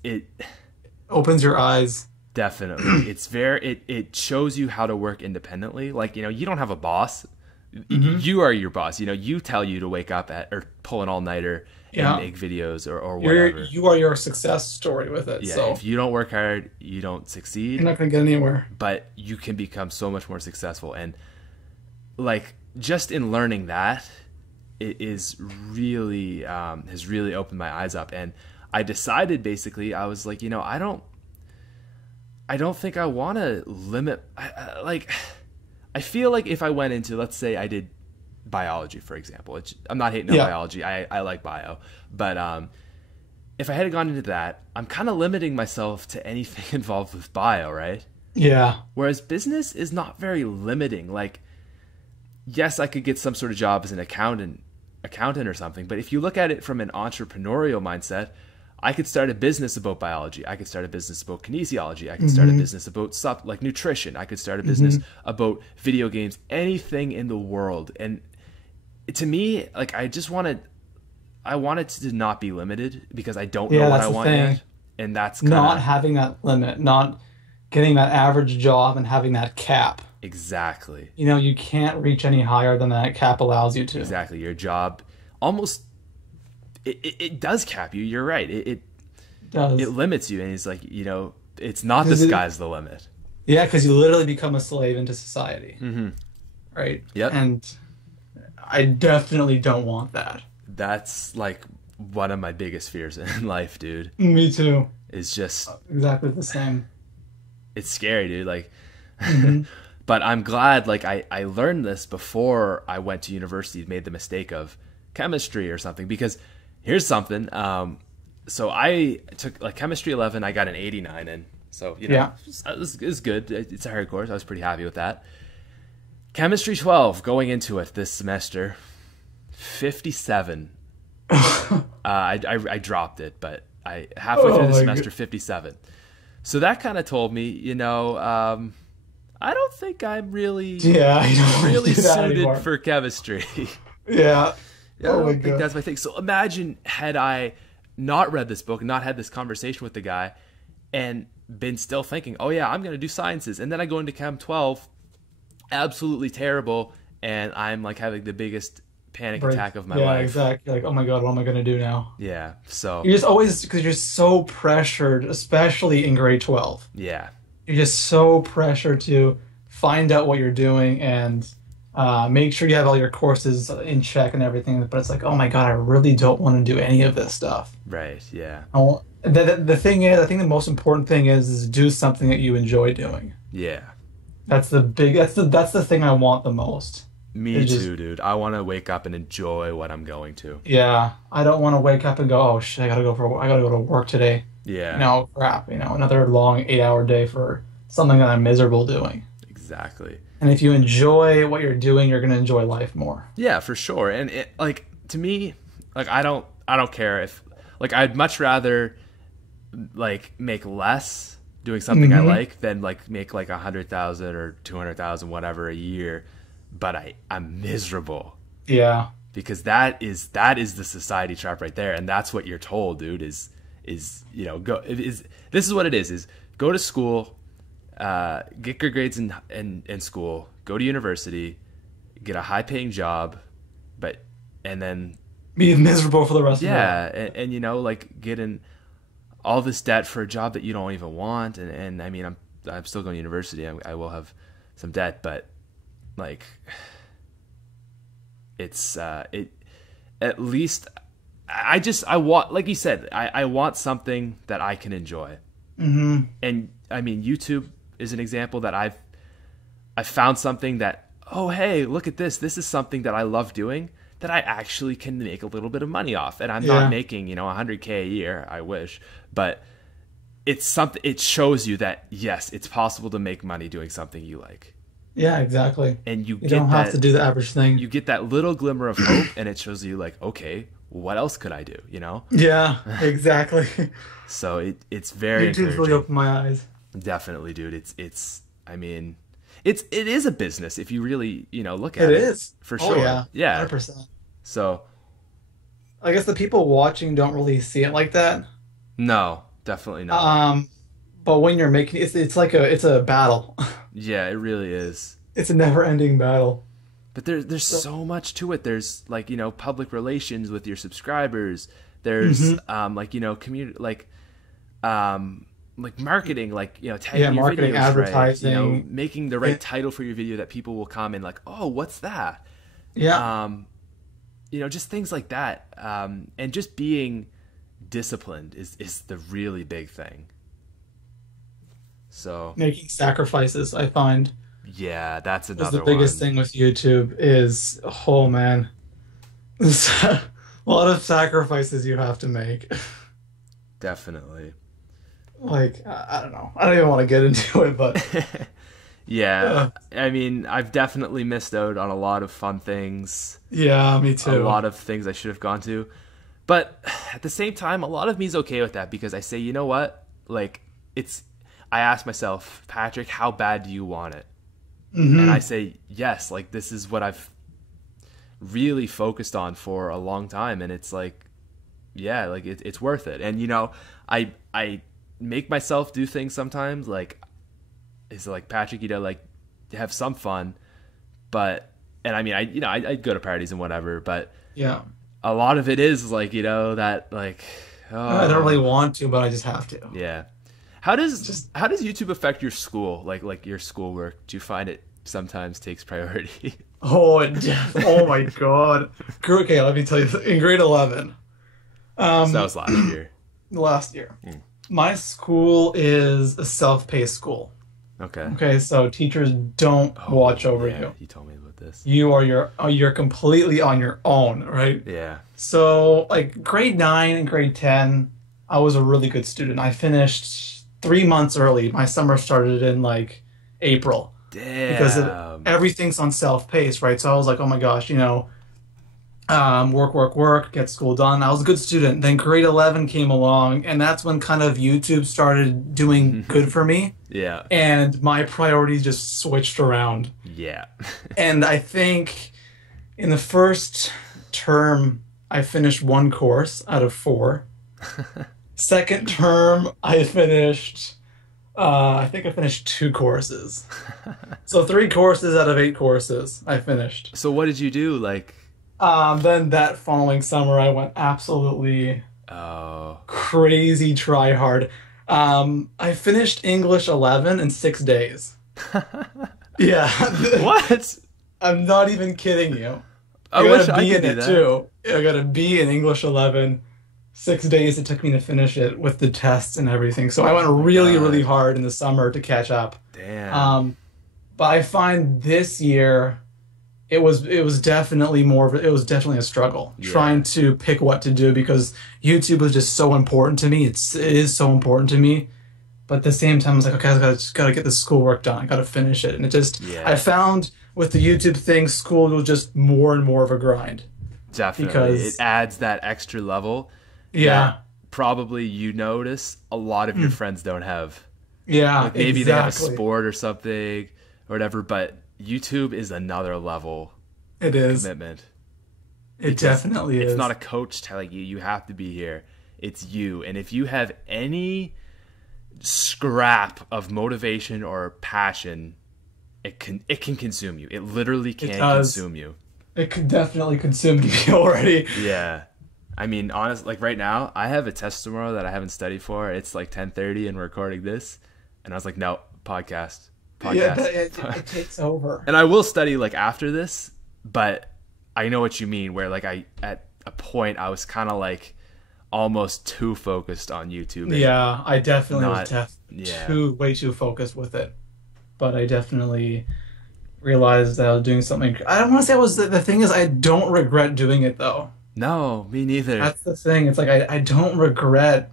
Opens your eyes. definitely. It shows you how to work independently. Like, you don't have a boss. Hmm. You are your boss. You tell you to wake up at or pull an all-nighter and Yeah. make videos or You're whatever. you are your success story with it. Yeah, So if you don't work hard, you don't you're succeed, not gonna get anywhere. but you can become so much more successful. And like just in learning that, it is really has really opened my eyes up. And I decided basically I was like, I don't think I want to limit. Like I feel like if I went into, let's say I did biology, for example. I'm not hating on Yeah. biology. I like bio, but if I had gone into that, I'm kind of limiting myself to anything involved with bio, right? Yeah. Whereas business is not very limiting. Like, yes, I could get some sort of job as an accountant or something, but if you look at it from an entrepreneurial mindset, I could start a business about biology. I could start a business about kinesiology. I could start a Hmm. business about like nutrition. I could start a Hmm. business about video games, anything in the world. And to me, like I want it to not be limited because I don't know Yeah, what that's I the want thing. yet. And that's kind Not of having that limit, not getting that average job and having that cap. exactly, You know, you can't reach any higher than that cap allows you to. exactly your job almost it does cap you. You're right. It It does. limits you. And it's like, it's not the 'Cause sky's the limit. yeah, because you literally become a slave into society, Hmm. right? Yep. And I definitely don't want that. That's like one of my biggest fears in life, dude. Me too. Is just Exactly the same. it's scary, dude. Like, Hmm. but I'm glad. Like, I learned this before I went to university. Made the mistake of chemistry or something. Because here's something. So I took like chemistry 11. I got an 89 in. So Yeah. it was good. It's a hard course. I was pretty happy with that. Chemistry 12. Going into it this semester, 57. I dropped it, but I halfway through Oh the my semester god. 57. So that kind of told me, I don't think I'm Yeah, I don't want to really do that suited anymore. for chemistry. Yeah. Yeah, I Oh my don't think god. that's my thing. So imagine had I not read this book, not had this conversation with the guy, and been still thinking, oh yeah, I'm gonna do sciences, and then I go into Chem 12, absolutely terrible, and I'm like having the biggest panic Break. attack of my Yeah, life. exactly. Like, oh my god, what am I gonna do now? Yeah. So You're just always because you're so pressured, especially in grade 12. yeah. You're just so pressured to find out what you're doing and make sure you have all your courses in check and everything. But it's like, oh my God, I really don't want to do any of this stuff. Right. Yeah. The thing is, I think the most important thing is do something that you enjoy doing. Yeah. That's the thing I want the most. Me It's just, too, dude. I want to wake up and enjoy what I'm going to. yeah, I don't want to wake up and go, oh shit, I gotta go to work today. Yeah. No, crap, another long 8-hour day for something that I'm miserable doing. Exactly. And if you enjoy what you're doing, you're gonna enjoy life more. Yeah, for sure. And like to me, like I don't care if like I'd much rather like make less doing something I Hmm. like than like make like 100,000 or 200,000 whatever a year, but I'm miserable Yeah. because that is the society trap right there, and that's what you're told, dude. Go is this is what it is go to school, get good grades in school, go to university, get a high paying job, but and then Be miserable for the rest of your life. yeah, and like get in all this debt for a job that you don't even want, and I mean I'm still going to university. I will have some debt, but like it's it at least I want, like you said, I want something that I can enjoy. Hmm. And I mean YouTube is an example that I found something that, oh hey, look at this is something that I love doing that I actually can make a little bit of money off, and I'm Yeah. not making 100K a year, I wish, but it's something, it shows you that yes, it's possible to make money doing something you like. Yeah, exactly. And you don't have to do the average thing. You get that little glimmer of hope, and it shows you like, okay, what else could I do? You know? Yeah, exactly. So it's very YouTube's really opened my eyes. Definitely, dude. I mean, it is a business if you really, look at it. It is. For sure. Oh, yeah. 100%. So I guess the people watching don't really see it like that. No, definitely not. But when you're making it's a battle. Yeah, it really is. It's a never-ending battle. But there's so much to it. There's like, public relations with your subscribers. There's community like marketing, tagging your marketing, videos advertising, right, making the right title for your video that people will come in like, oh, what's that? Yeah. Just things like that. And just being disciplined is the really big thing. So making sacrifices, I find. Yeah, that's another one. The biggest thing with YouTube is, oh man, a lot of sacrifices you have to make. Definitely. Like, I don't know. I don't even want to get into it, but yeah. I mean, I've definitely missed out on a lot of fun things. Yeah, me too. A lot of things I should have gone to. But at the same time, a lot of me is okay with that because I say, you know what? Like, I ask myself, Patrick, how bad do you want it? Mm-hmm. And I say, yes, like this is what I've really focused on for a long time. And it's like, yeah, like it's worth it. And, I make myself do things sometimes like, it's like, Patrick, like have some fun, and I mean, I go to parties and whatever, but yeah, a lot of it is like, that like, I don't really want to, but I just have to. Yeah. How does YouTube affect your school? Like your schoolwork? Do you find it sometimes takes priority? Oh my God. Okay, let me tell you. In grade 11. So that was last year. My school is a self-paced school. Okay, so teachers don't watch over you. You told me about this. You're completely on your own, right? Yeah. So like grade 9 and grade 10, I was a really good student. I finished 3 months early. My summer started in like April. Damn. Because everything's on self-paced, right? So I was like, oh my gosh, work, get school done. I was a good student. Then grade 11 came along, and that's when kind of YouTube started doing good for me. Yeah. And my priorities just switched around. Yeah. And I think in the first term, I finished 1 course out of 4. Second term, I finished, I think I finished 2 courses. So 3 courses out of 8 courses I finished. So what did you do? Like, then that following summer, I went absolutely crazy try hard. I finished English 11 in 6 days. Yeah. What? I'm not even kidding you. I wish I could do that. Too. I got a B in English 11. 6 days it took me to finish it with the tests and everything. So I went really hard in the summer to catch up. Damn. But I find this year it was definitely it was definitely a struggle trying to pick what to do because YouTube was just so important to me. It is so important to me. But at the same time, I was like, okay, I just gotta get this schoolwork done. I gotta finish it. And it just, I found with the YouTube thing, school was just more and more of a grind. Definitely. Because it adds that extra level. Yeah. Probably you notice a lot of your friends don't have. Yeah. Like maybe they have a sport or something or whatever, but YouTube is another level. It is. Commitment. It definitely is. It's not a coach telling you have to be here. It's you. And if you have any scrap of motivation or passion, it can consume you. It literally can consume you. It could definitely consume me already. Yeah. I mean, honestly, like right now, I have a test tomorrow that I haven't studied for. It's like 10:30 and we're recording this. And I was like, no, podcast. Yeah, it takes over. And I will study like after this, but I know what you mean where like at a point I was kind of like almost too focused on YouTube. Yeah, I definitely was way too focused with it. But I definitely realized that I was doing something. I don't want to say it was the thing is I don't regret doing it though. No, me neither. That's the thing. It's like I don't regret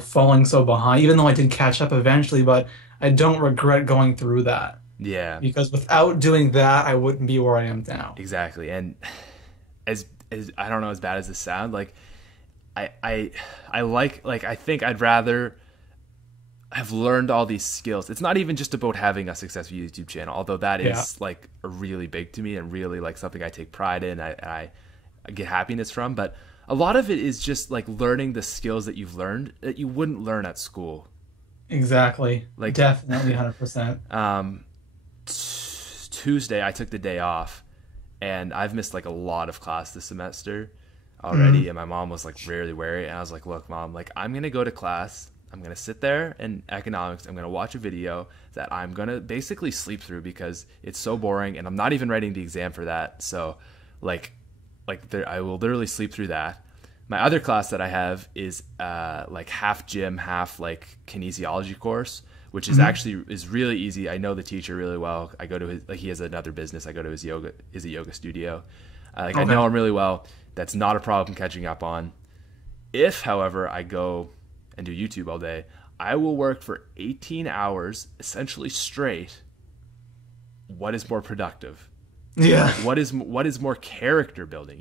falling so behind, even though I did catch up eventually, but I don't regret going through that Yeah, because without doing that, I wouldn't be where I am now. exactly. And as I don't know, as bad as this sound, like I like I think I'd rather have learned all these skills. It's not even just about having a successful YouTube channel, although that is like really big to me and really like something I take pride in. I get happiness from, but a lot of it is just like learning the skills that you've learned that you wouldn't learn at school. Exactly. Like Definitely 100%. Tuesday I took the day off and I've missed like a lot of class this semester already. And my mom was like really wary. And I was like, look, Mom, like I'm going to go to class. I'm going to sit there in economics. I'm going to watch a video that I'm going to basically sleep through because it's so boring and I'm not even writing the exam for that. So I will literally sleep through that. My other class that I have is like half gym, half like kinesiology course, which is actually is really easy. I know the teacher really well. I go to his, like he has another business. I go to his yoga studio. Okay. I know him really well. That's not a problem catching up on. If, however, I go and do YouTube all day, I will work for 18 hours essentially straight. What is more productive? Yeah. Like, what is more character building,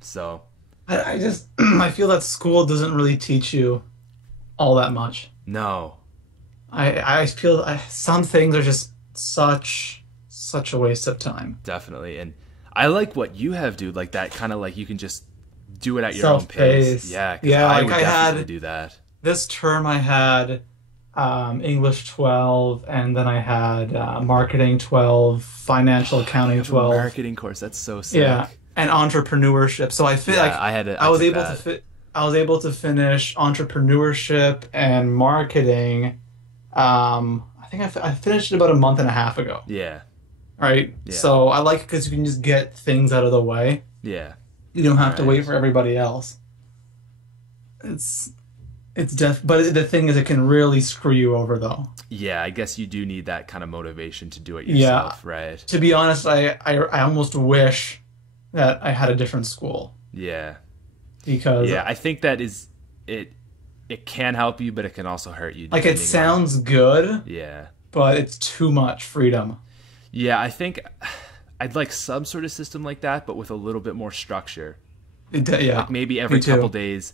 So I just I feel that school doesn't really teach you all that much. no. I feel some things are just such a waste of time. Definitely. And I like what you have, dude, like that kind of like you can just do it at your own pace. Yeah, I would definitely do that. This term I had English 12, and then I had marketing 12, financial accounting 12. Marketing course, that's so sick. Yeah, and entrepreneurship. So I feel like I was able to finish entrepreneurship and marketing. I think I finished it about a month and a half ago. Yeah. Right? Yeah. So I like it because you can just get things out of the way. Yeah. You don't have to wait for everybody else. It's but the thing is it can really screw you over though. Yeah, I guess you do need that kind of motivation to do it yourself, right? To be honest, I almost wish that I had a different school. Yeah. Because I think that is it can help you, but it can also hurt you. Like it sounds good. Yeah. But it's too much freedom. Yeah, I think I'd like some sort of system like that, but with a little bit more structure. Yeah. Like maybe every couple days,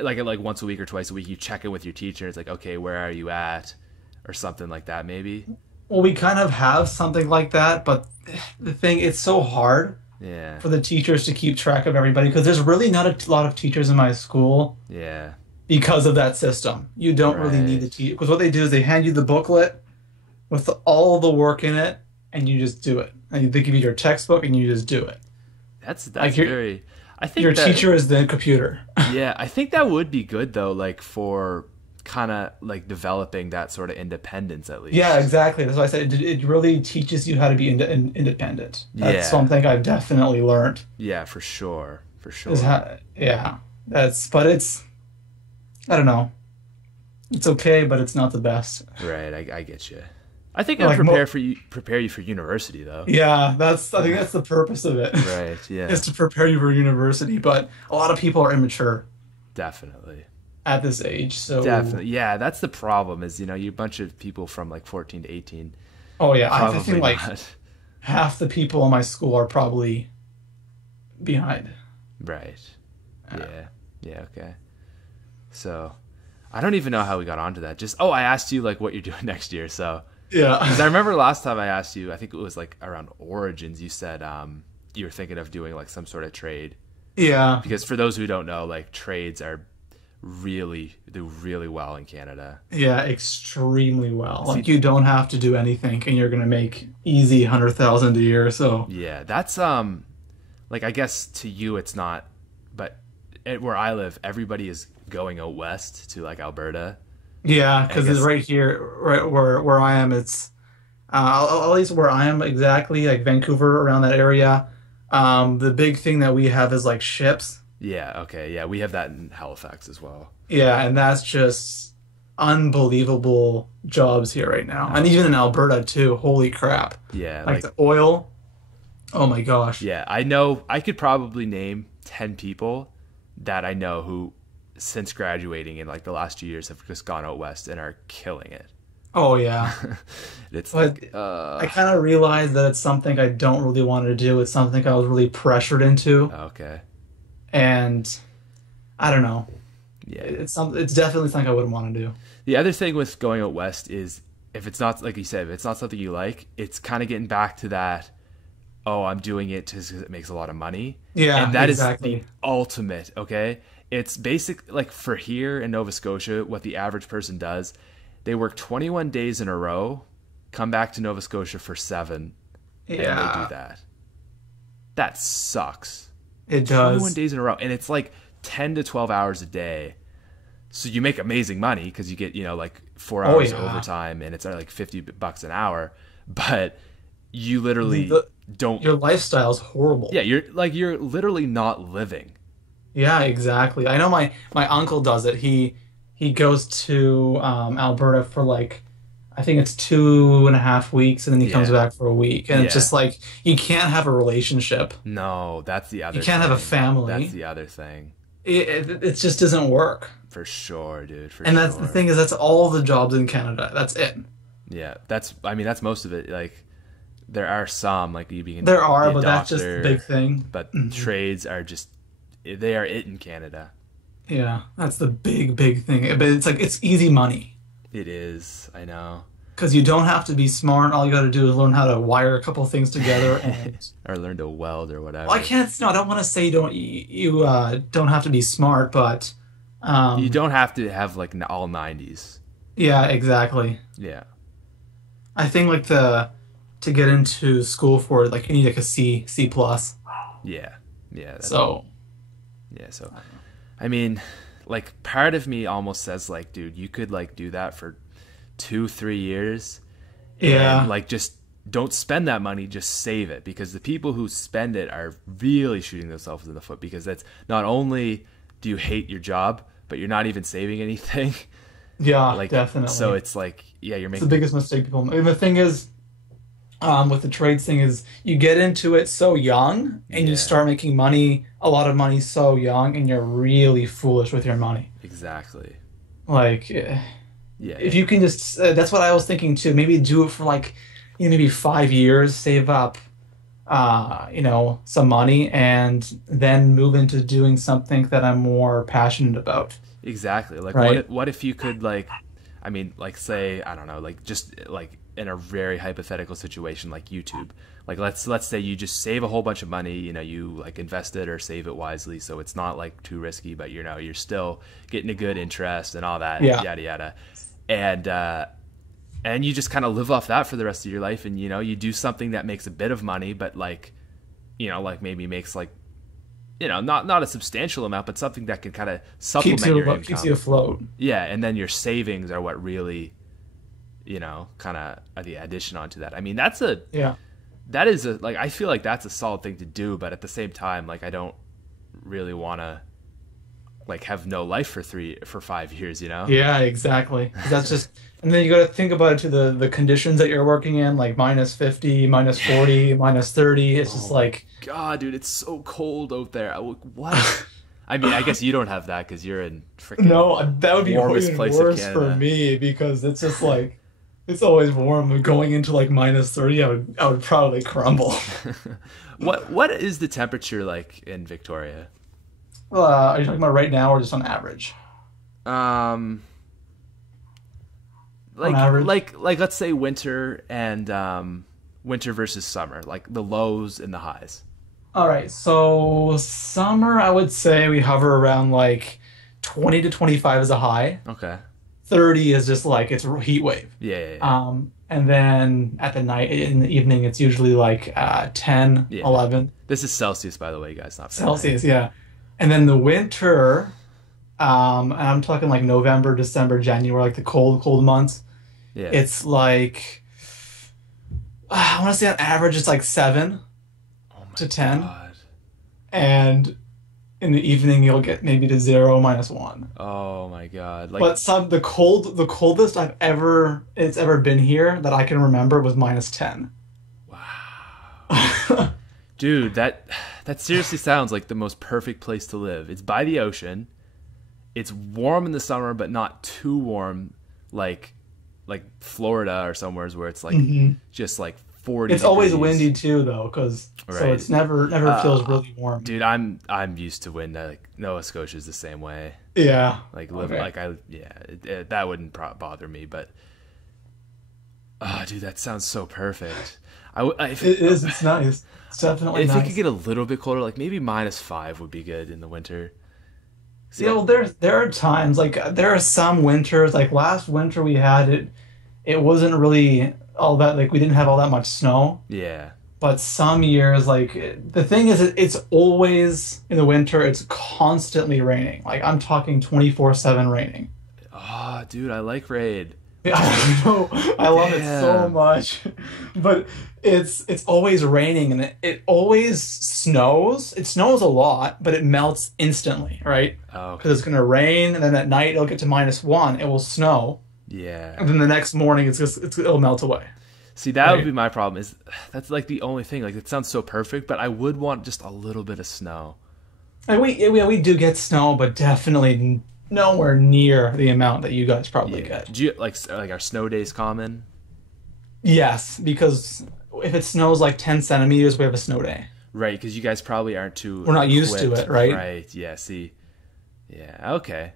like once a week or twice a week, you check in with your teacher. It's like, okay, where are you at? Or something like that, maybe. Well, we kind of have something like that, but the thing, it's so hard for the teachers to keep track of everybody because there's really not a lot of teachers in my school. Yeah. Because of that system. You don't really need the teacher. Because what they do is they hand you the booklet with all the work in it, and you just do it. And they give you your textbook, and you just do it. That's like very... I think your teacher is the computer. Yeah, I think that would be good, though, like for kind of like developing that sort of independence, at least. Yeah, exactly. That's why I said it really teaches you how to be independent. That's something I've definitely learned. Yeah, for sure. For sure. But it's... I don't know. It's okay, but it's not the best. Right, I get you. I think it'll prepare you for university, though. Yeah, I think that's the purpose of it. Right, yeah. Is to prepare you for university, but a lot of people are immature. Definitely. At this age, so... Definitely, yeah, that's the problem is, you're a bunch of people from like 14 to 18. Oh, yeah, I think like half the people in my school are probably behind. Right. Yeah, okay. So, I don't even know how we got onto that. I asked you like what you're doing next year. So, yeah. Because I remember last time I asked you, I think it was like around Origins. You said you were thinking of doing like some sort of trade. Yeah. Because for those who don't know, like trades do really well in Canada. Yeah, extremely well. Like you don't have to do anything, and you're gonna make easy 100,000 a year. So yeah, that's like I guess to you it's not, but where I live, everybody is going out west to like Alberta. Yeah, because it's right here, right where I am. It's at least where I am exactly, like Vancouver, around that area. The big thing that we have is like ships. Yeah. Okay. Yeah, we have that in Halifax as well. Yeah, and that's just unbelievable jobs here right now, and even in Alberta too. Holy crap! Yeah, like the oil. Oh my gosh. Yeah, I know. I could probably name 10 people that I know who since graduating in like the last 2 years have just gone out west and are killing it. Oh yeah. It's But like, I kind of realized that it's something I don't really want to do. It's something I was really pressured into, okay. and I don't know. Yeah. It's definitely something I wouldn't want to do. The other thing with going out west is if it's not, like you said, if it's not something you like, it's kind of getting back to that, oh, I'm doing it just because it makes a lot of money. Yeah, and that exactly. is the ultimate, okay? It's basic, like for here in Nova Scotia, what the average person does, they work 21 days in a row, come back to Nova Scotia for 7, and they do that. That sucks. It does. 21 days in a row. And it's like 10 to 12 hours a day. So you make amazing money because you get, like 4 hours overtime, and it's like $50 an hour. But you literally don't. Your lifestyle's horrible. Yeah, you're literally not living. Yeah, exactly. I know my uncle does it. He goes to Alberta for like, I think it's 2.5 weeks, and then he comes back for a week. And it's just like, you can't have a relationship. No, that's the other thing. You can't have a family. That's the other thing. It just doesn't work. For sure, dude. And that's the thing, is that's all the jobs in Canada. That's it. Yeah, that's most of it. Like, there are some, like you being there are, be a but doctor, that's just the big thing. But trades are just, they are it in Canada. Yeah, that's the big thing. But it's like, it's easy money. It is. I know. Because you don't have to be smart. All you got to do is learn how to wire a couple things together, and or learn to weld or whatever. Well, I can't. No, I don't want to say you don't have to be smart, but you don't have to have like all 90s. Yeah, exactly. Yeah. I think like to get into school for it, like you need like a C+. Yeah. Yeah. So. Yeah. So, I mean, like part of me almost says like, dude, you could like do that for 2-3 years. Yeah. And like just don't spend that money, just save it, because the people who spend it are really shooting themselves in the foot, because that's not only do you hate your job, but you're not even saving anything. Yeah, like, definitely. So it's like, yeah, you're making it's the biggest mistake people make. And the thing is, with the trades thing is you get into it so young and you start making money, a lot of money so young, and you're really foolish with your money. Exactly. Like, if you can just, that's what I was thinking too. Maybe do it for like, maybe 5 years, save up, some money, and then move into doing something that I'm more passionate about. Exactly. Like, right? What if you could say, I don't know, like just like in a very hypothetical situation like YouTube. Like let's say you just save a whole bunch of money, you like invest it or save it wisely, so it's not like too risky, but you're still getting a good interest and all that, yada yada. And you just kind of live off that for the rest of your life, and you do something that makes a bit of money, but like maybe makes like not a substantial amount, but something that can kind of supplement your income. Keeps you afloat. Yeah, and then your savings are what really, kind of the addition onto that. I mean, that is like, I feel like that's a solid thing to do, but at the same time, like, I don't really want to like have no life for 5 years, Yeah, exactly. That's just, and then you got to think about it to the conditions that you're working in, like -50, -40, -30. It's just like, God, dude, it's so cold out there. What? I mean, I guess you don't have that because you're in freaking that would be warmest even place worse in Canada. for me, because it's just like, it's always warm. Going into like -30, I would probably crumble. What is the temperature like in Victoria? Are you talking about right now or just on average? Like let's say winter and winter versus summer, like the lows and the highs. All right, so summer, I would say we hover around like 20 to 25 is a high. Okay. 30 is just like it's a heat wave. Yeah. And then at the night, in the evening, it's usually like 10, 11. This is Celsius, by the way, guys, not Fahrenheit. Celsius, yeah. And then the winter, and I'm talking like November, December, January, like the cold months. Yeah. It's like, I want to say on average, it's like 7 to 10. God. And in the evening, you'll get maybe to 0, -1. Oh my God! Like, but the coldest it's ever been here that I can remember was -10. Wow, dude, that seriously sounds like the most perfect place to live. It's by the ocean. it's warm in the summer, but not too warm, like Florida or somewheres where it's like just like 40 It's degrees. always windy too, though, so it's never feels really warm. Dude, I'm used to wind. Like Nova Scotia's the same way. Yeah. Like that wouldn't bother me, but oh, dude, that sounds so perfect. It is. It's nice. It's definitely nice. If it could get a little bit colder, like maybe -5 would be good in the winter. See, well, there are times, like there are some winters, like last winter we had it wasn't really all that, like we didn't have all that much snow. Yeah. But some years, like the thing is, it's always in the winter. It's constantly raining. Like I'm talking 24/7 raining. Oh, dude, I like rain. Yeah, I know. I love it so much. But it's always raining, and it always snows. It snows a lot, but it melts instantly, right? Oh, because it's gonna rain, and then at night it'll get to -1. It will snow. Yeah. And then the next morning it'll melt away. See, that would be my problem. Is that's like the only thing. Like it sounds so perfect, but I would want just a little bit of snow. And we do get snow, but definitely nowhere near the amount that you guys probably get. Do you like are snow days common? Yes, because if it snows like 10 centimeters, we have a snow day. Right, because you guys probably aren't too. We're not used to it, right? Right. Yeah. See. Yeah. Okay.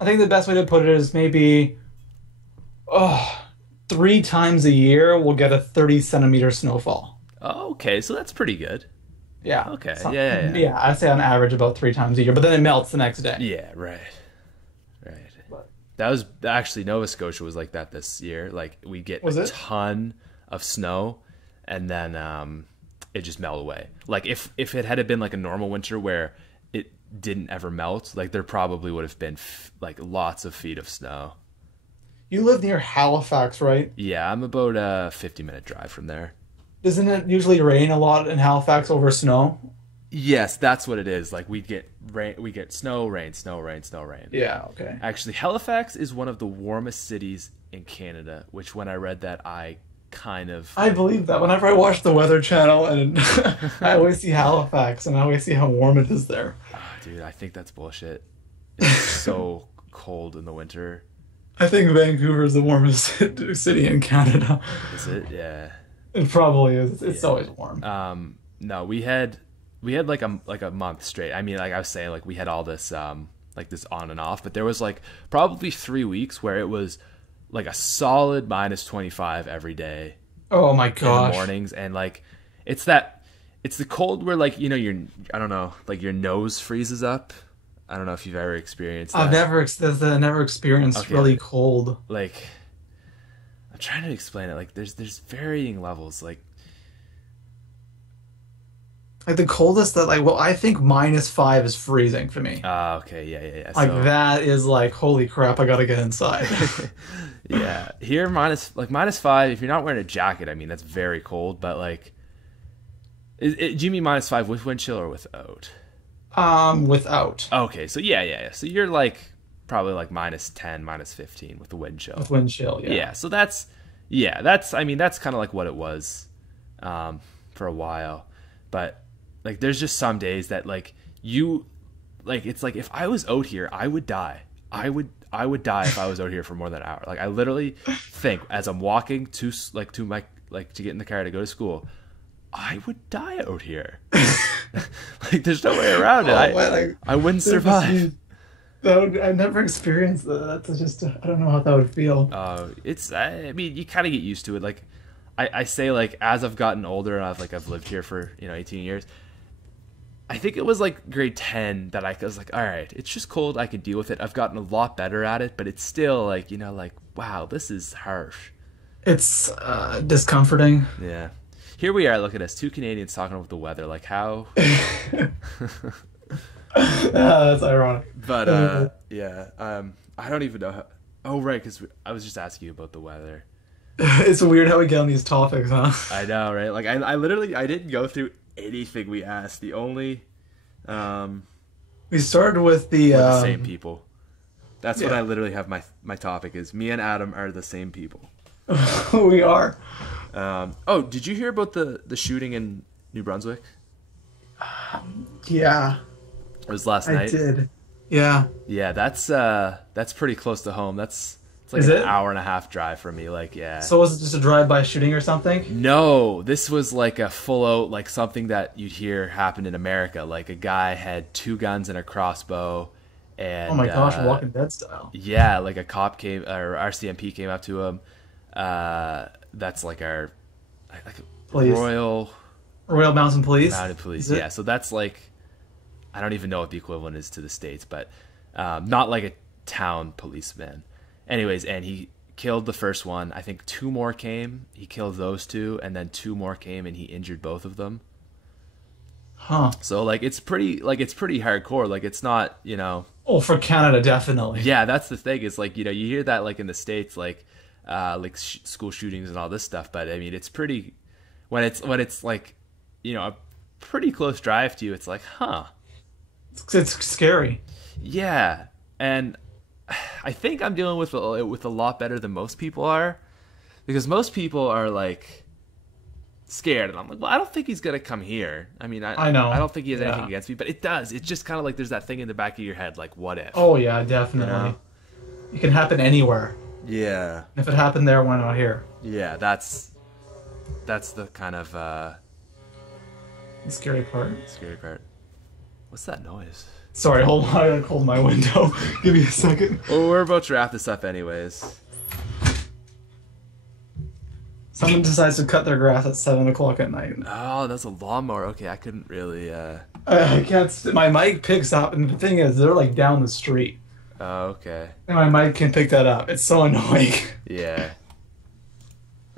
I think the best way to put it is maybe, 3 times a year we'll get a 30-centimeter snowfall. Oh, okay, so that's pretty good. Yeah. Okay. So, Yeah. I'd say on average about 3 times a year, but then it melts the next day. Yeah. Right. That was actually Nova Scotia was like that this year. Like we get a ton of snow, and then it just melt away. Like if it had been like a normal winter where it didn't ever melt, like there probably would have been like lots of feet of snow. You live near Halifax, right? Yeah, I'm about a 50-minute drive from there. Doesn't it usually rain a lot in Halifax over snow? Yes, that's what it is. Like we get rain, we get snow, rain, snow, rain, snow, rain. Yeah, okay. Actually, Halifax is one of the warmest cities in Canada, which when I read that, I believe that. Whenever I watch the Weather Channel, and I always see Halifax, and I always see how warm it is there. Oh, dude, I think that's bullshit. It's so cold in the winter. I think Vancouver is the warmest city in Canada. Is it? Yeah. It probably is. It's always warm. No, we had like a month straight. I mean, like I was saying, like we had all this like this on and off, but there was like probably 3 weeks where it was like a solid -25 every day. Oh my gosh. In the mornings, and like it's the cold where like I don't know, like your nose freezes up. I don't know if you've ever experienced that. I've never experienced really cold. Like I'm trying to explain it. Like there's varying levels. Like the coldest that I think -5 is freezing for me. Okay, yeah. Like that is like, holy crap, I gotta get inside. Yeah, here -5. If you're not wearing a jacket, I mean that's very cold. But like, do you mean -5 with wind chill or without? Without. Okay, so yeah. So you're like probably like -10, -15 with the wind chill. With wind chill, yeah. Yeah, so that's I mean that's kind of like what it was, for a while, but. Like, there's just some days that, like, it's like, if I was out here, I would die. I would die if I was out here for more than an hour. Like, I literally think, as I'm walking to get in the car to go to school, I would die out here. Like, there's no way around it. I wouldn't survive. I've never experienced that. That's just, I don't know how that would feel. I mean, you kind of get used to it. Like, I say, like, as I've gotten older and I've lived here for, 18 years, I think it was like grade 10 that I was like, all right, it's just cold. I can deal with it. I've gotten a lot better at it, but it's still like, wow, this is harsh. It's discomforting. Yeah. Here we are. Look at us, 2 Canadians talking about the weather. Like how? That's ironic. But yeah, I don't even know how. Oh, right, because I was just asking you about the weather. It's weird how we get on these topics, huh? I know, right? Like I literally didn't go through anything we asked. The only we started with the same people. That's what I literally have my topic is. Me and Adam are the same people. We are. Did you hear about the shooting in New Brunswick? Yeah. It was last night. I did. Yeah. Yeah, that's pretty close to home. It's like Is an it? hour and a half drive for me. Like, yeah. So was it just a drive-by shooting or something? No, this was like a full out, like something that you'd hear happen in America. Like a guy had 2 guns and a crossbow, and Oh my gosh, Walking Dead style. yeah, like a cop came or RCMP came up to him. That's like our like Police. Royal Mountain Police. Mounted Police. Yeah, so that's like I don't even know what the equivalent is to the States, but not like a town policeman. Anyways, and he killed the first one. I think 2 more came. He killed those 2, and then 2 more came, and he injured both of them. Huh. So like it's pretty hardcore. Like it's not, you know. Oh, for Canada, definitely. Yeah, that's the thing. It's like, you know, you hear that like in the States, like school shootings and all this stuff. But I mean, it's pretty when it's like, you know, a pretty close drive to you. It's like, huh. It's scary. Yeah, and I think I'm dealing with a lot better than most people are, because most people are like scared, and I'm like, well, I don't think he's gonna come here. I mean, I know. I don't think he has anything against me, but it does. It's just kind of like there's that thing in the back of your head, like, what if? Oh yeah, definitely. You know? It can happen anywhere. Yeah. And if it happened there, why not here? Yeah, that's the kind of The scary part. scary part. What's that noise? Sorry, hold on. I gotta hold my window. Give me a second. Well, we're about to wrap this up anyways. Someone decides to cut their grass at 7 o'clock at night. Oh, that's a lawnmower. Okay, I couldn't really. I can't. My mic picks up, and the thing is, they're like down the street, Oh, okay. and my mic can pick that up. It's so annoying. Yeah.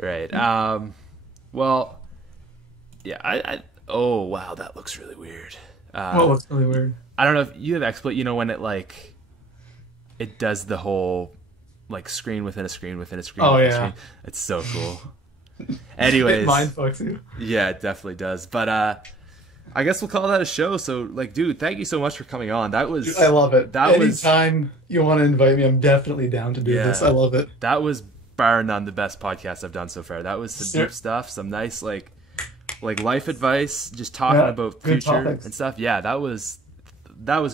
Right. Well. Yeah. Oh wow, that looks really weird. What looks really weird? I don't know if you have XSplit. You know when it does the whole like screen within a screen within a screen. Oh, within a yeah. screen. It's so cool. Anyways, It mind fucks you. yeah, it definitely does. But I guess we'll call that a show. So like, dude, thank you so much for coming on. That was Dude, I love it. That was Anytime you want to invite me, I'm definitely down to do this. I love it. That was bar none the best podcast I've done so far. That was some deep stuff, some nice like life advice, just talking about good future topics. and stuff. Yeah, that was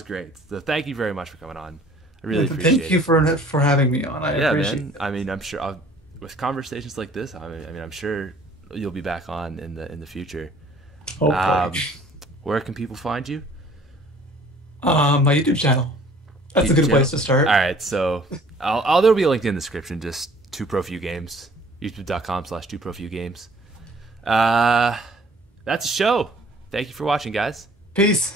great. So thank you very much for coming on. I really appreciate it. Thank you for having me on. I appreciate man. it. I mean, I'm sure with conversations like this, I mean, I'm sure you'll be back on in the future. Hopefully. Where can people find you? My YouTube channel. That's a good place to start. All right, so there'll be a link in the description. Just ToProForuGames, youtube.com/ToProForuGames. That's a show. Thank you for watching, guys. Peace.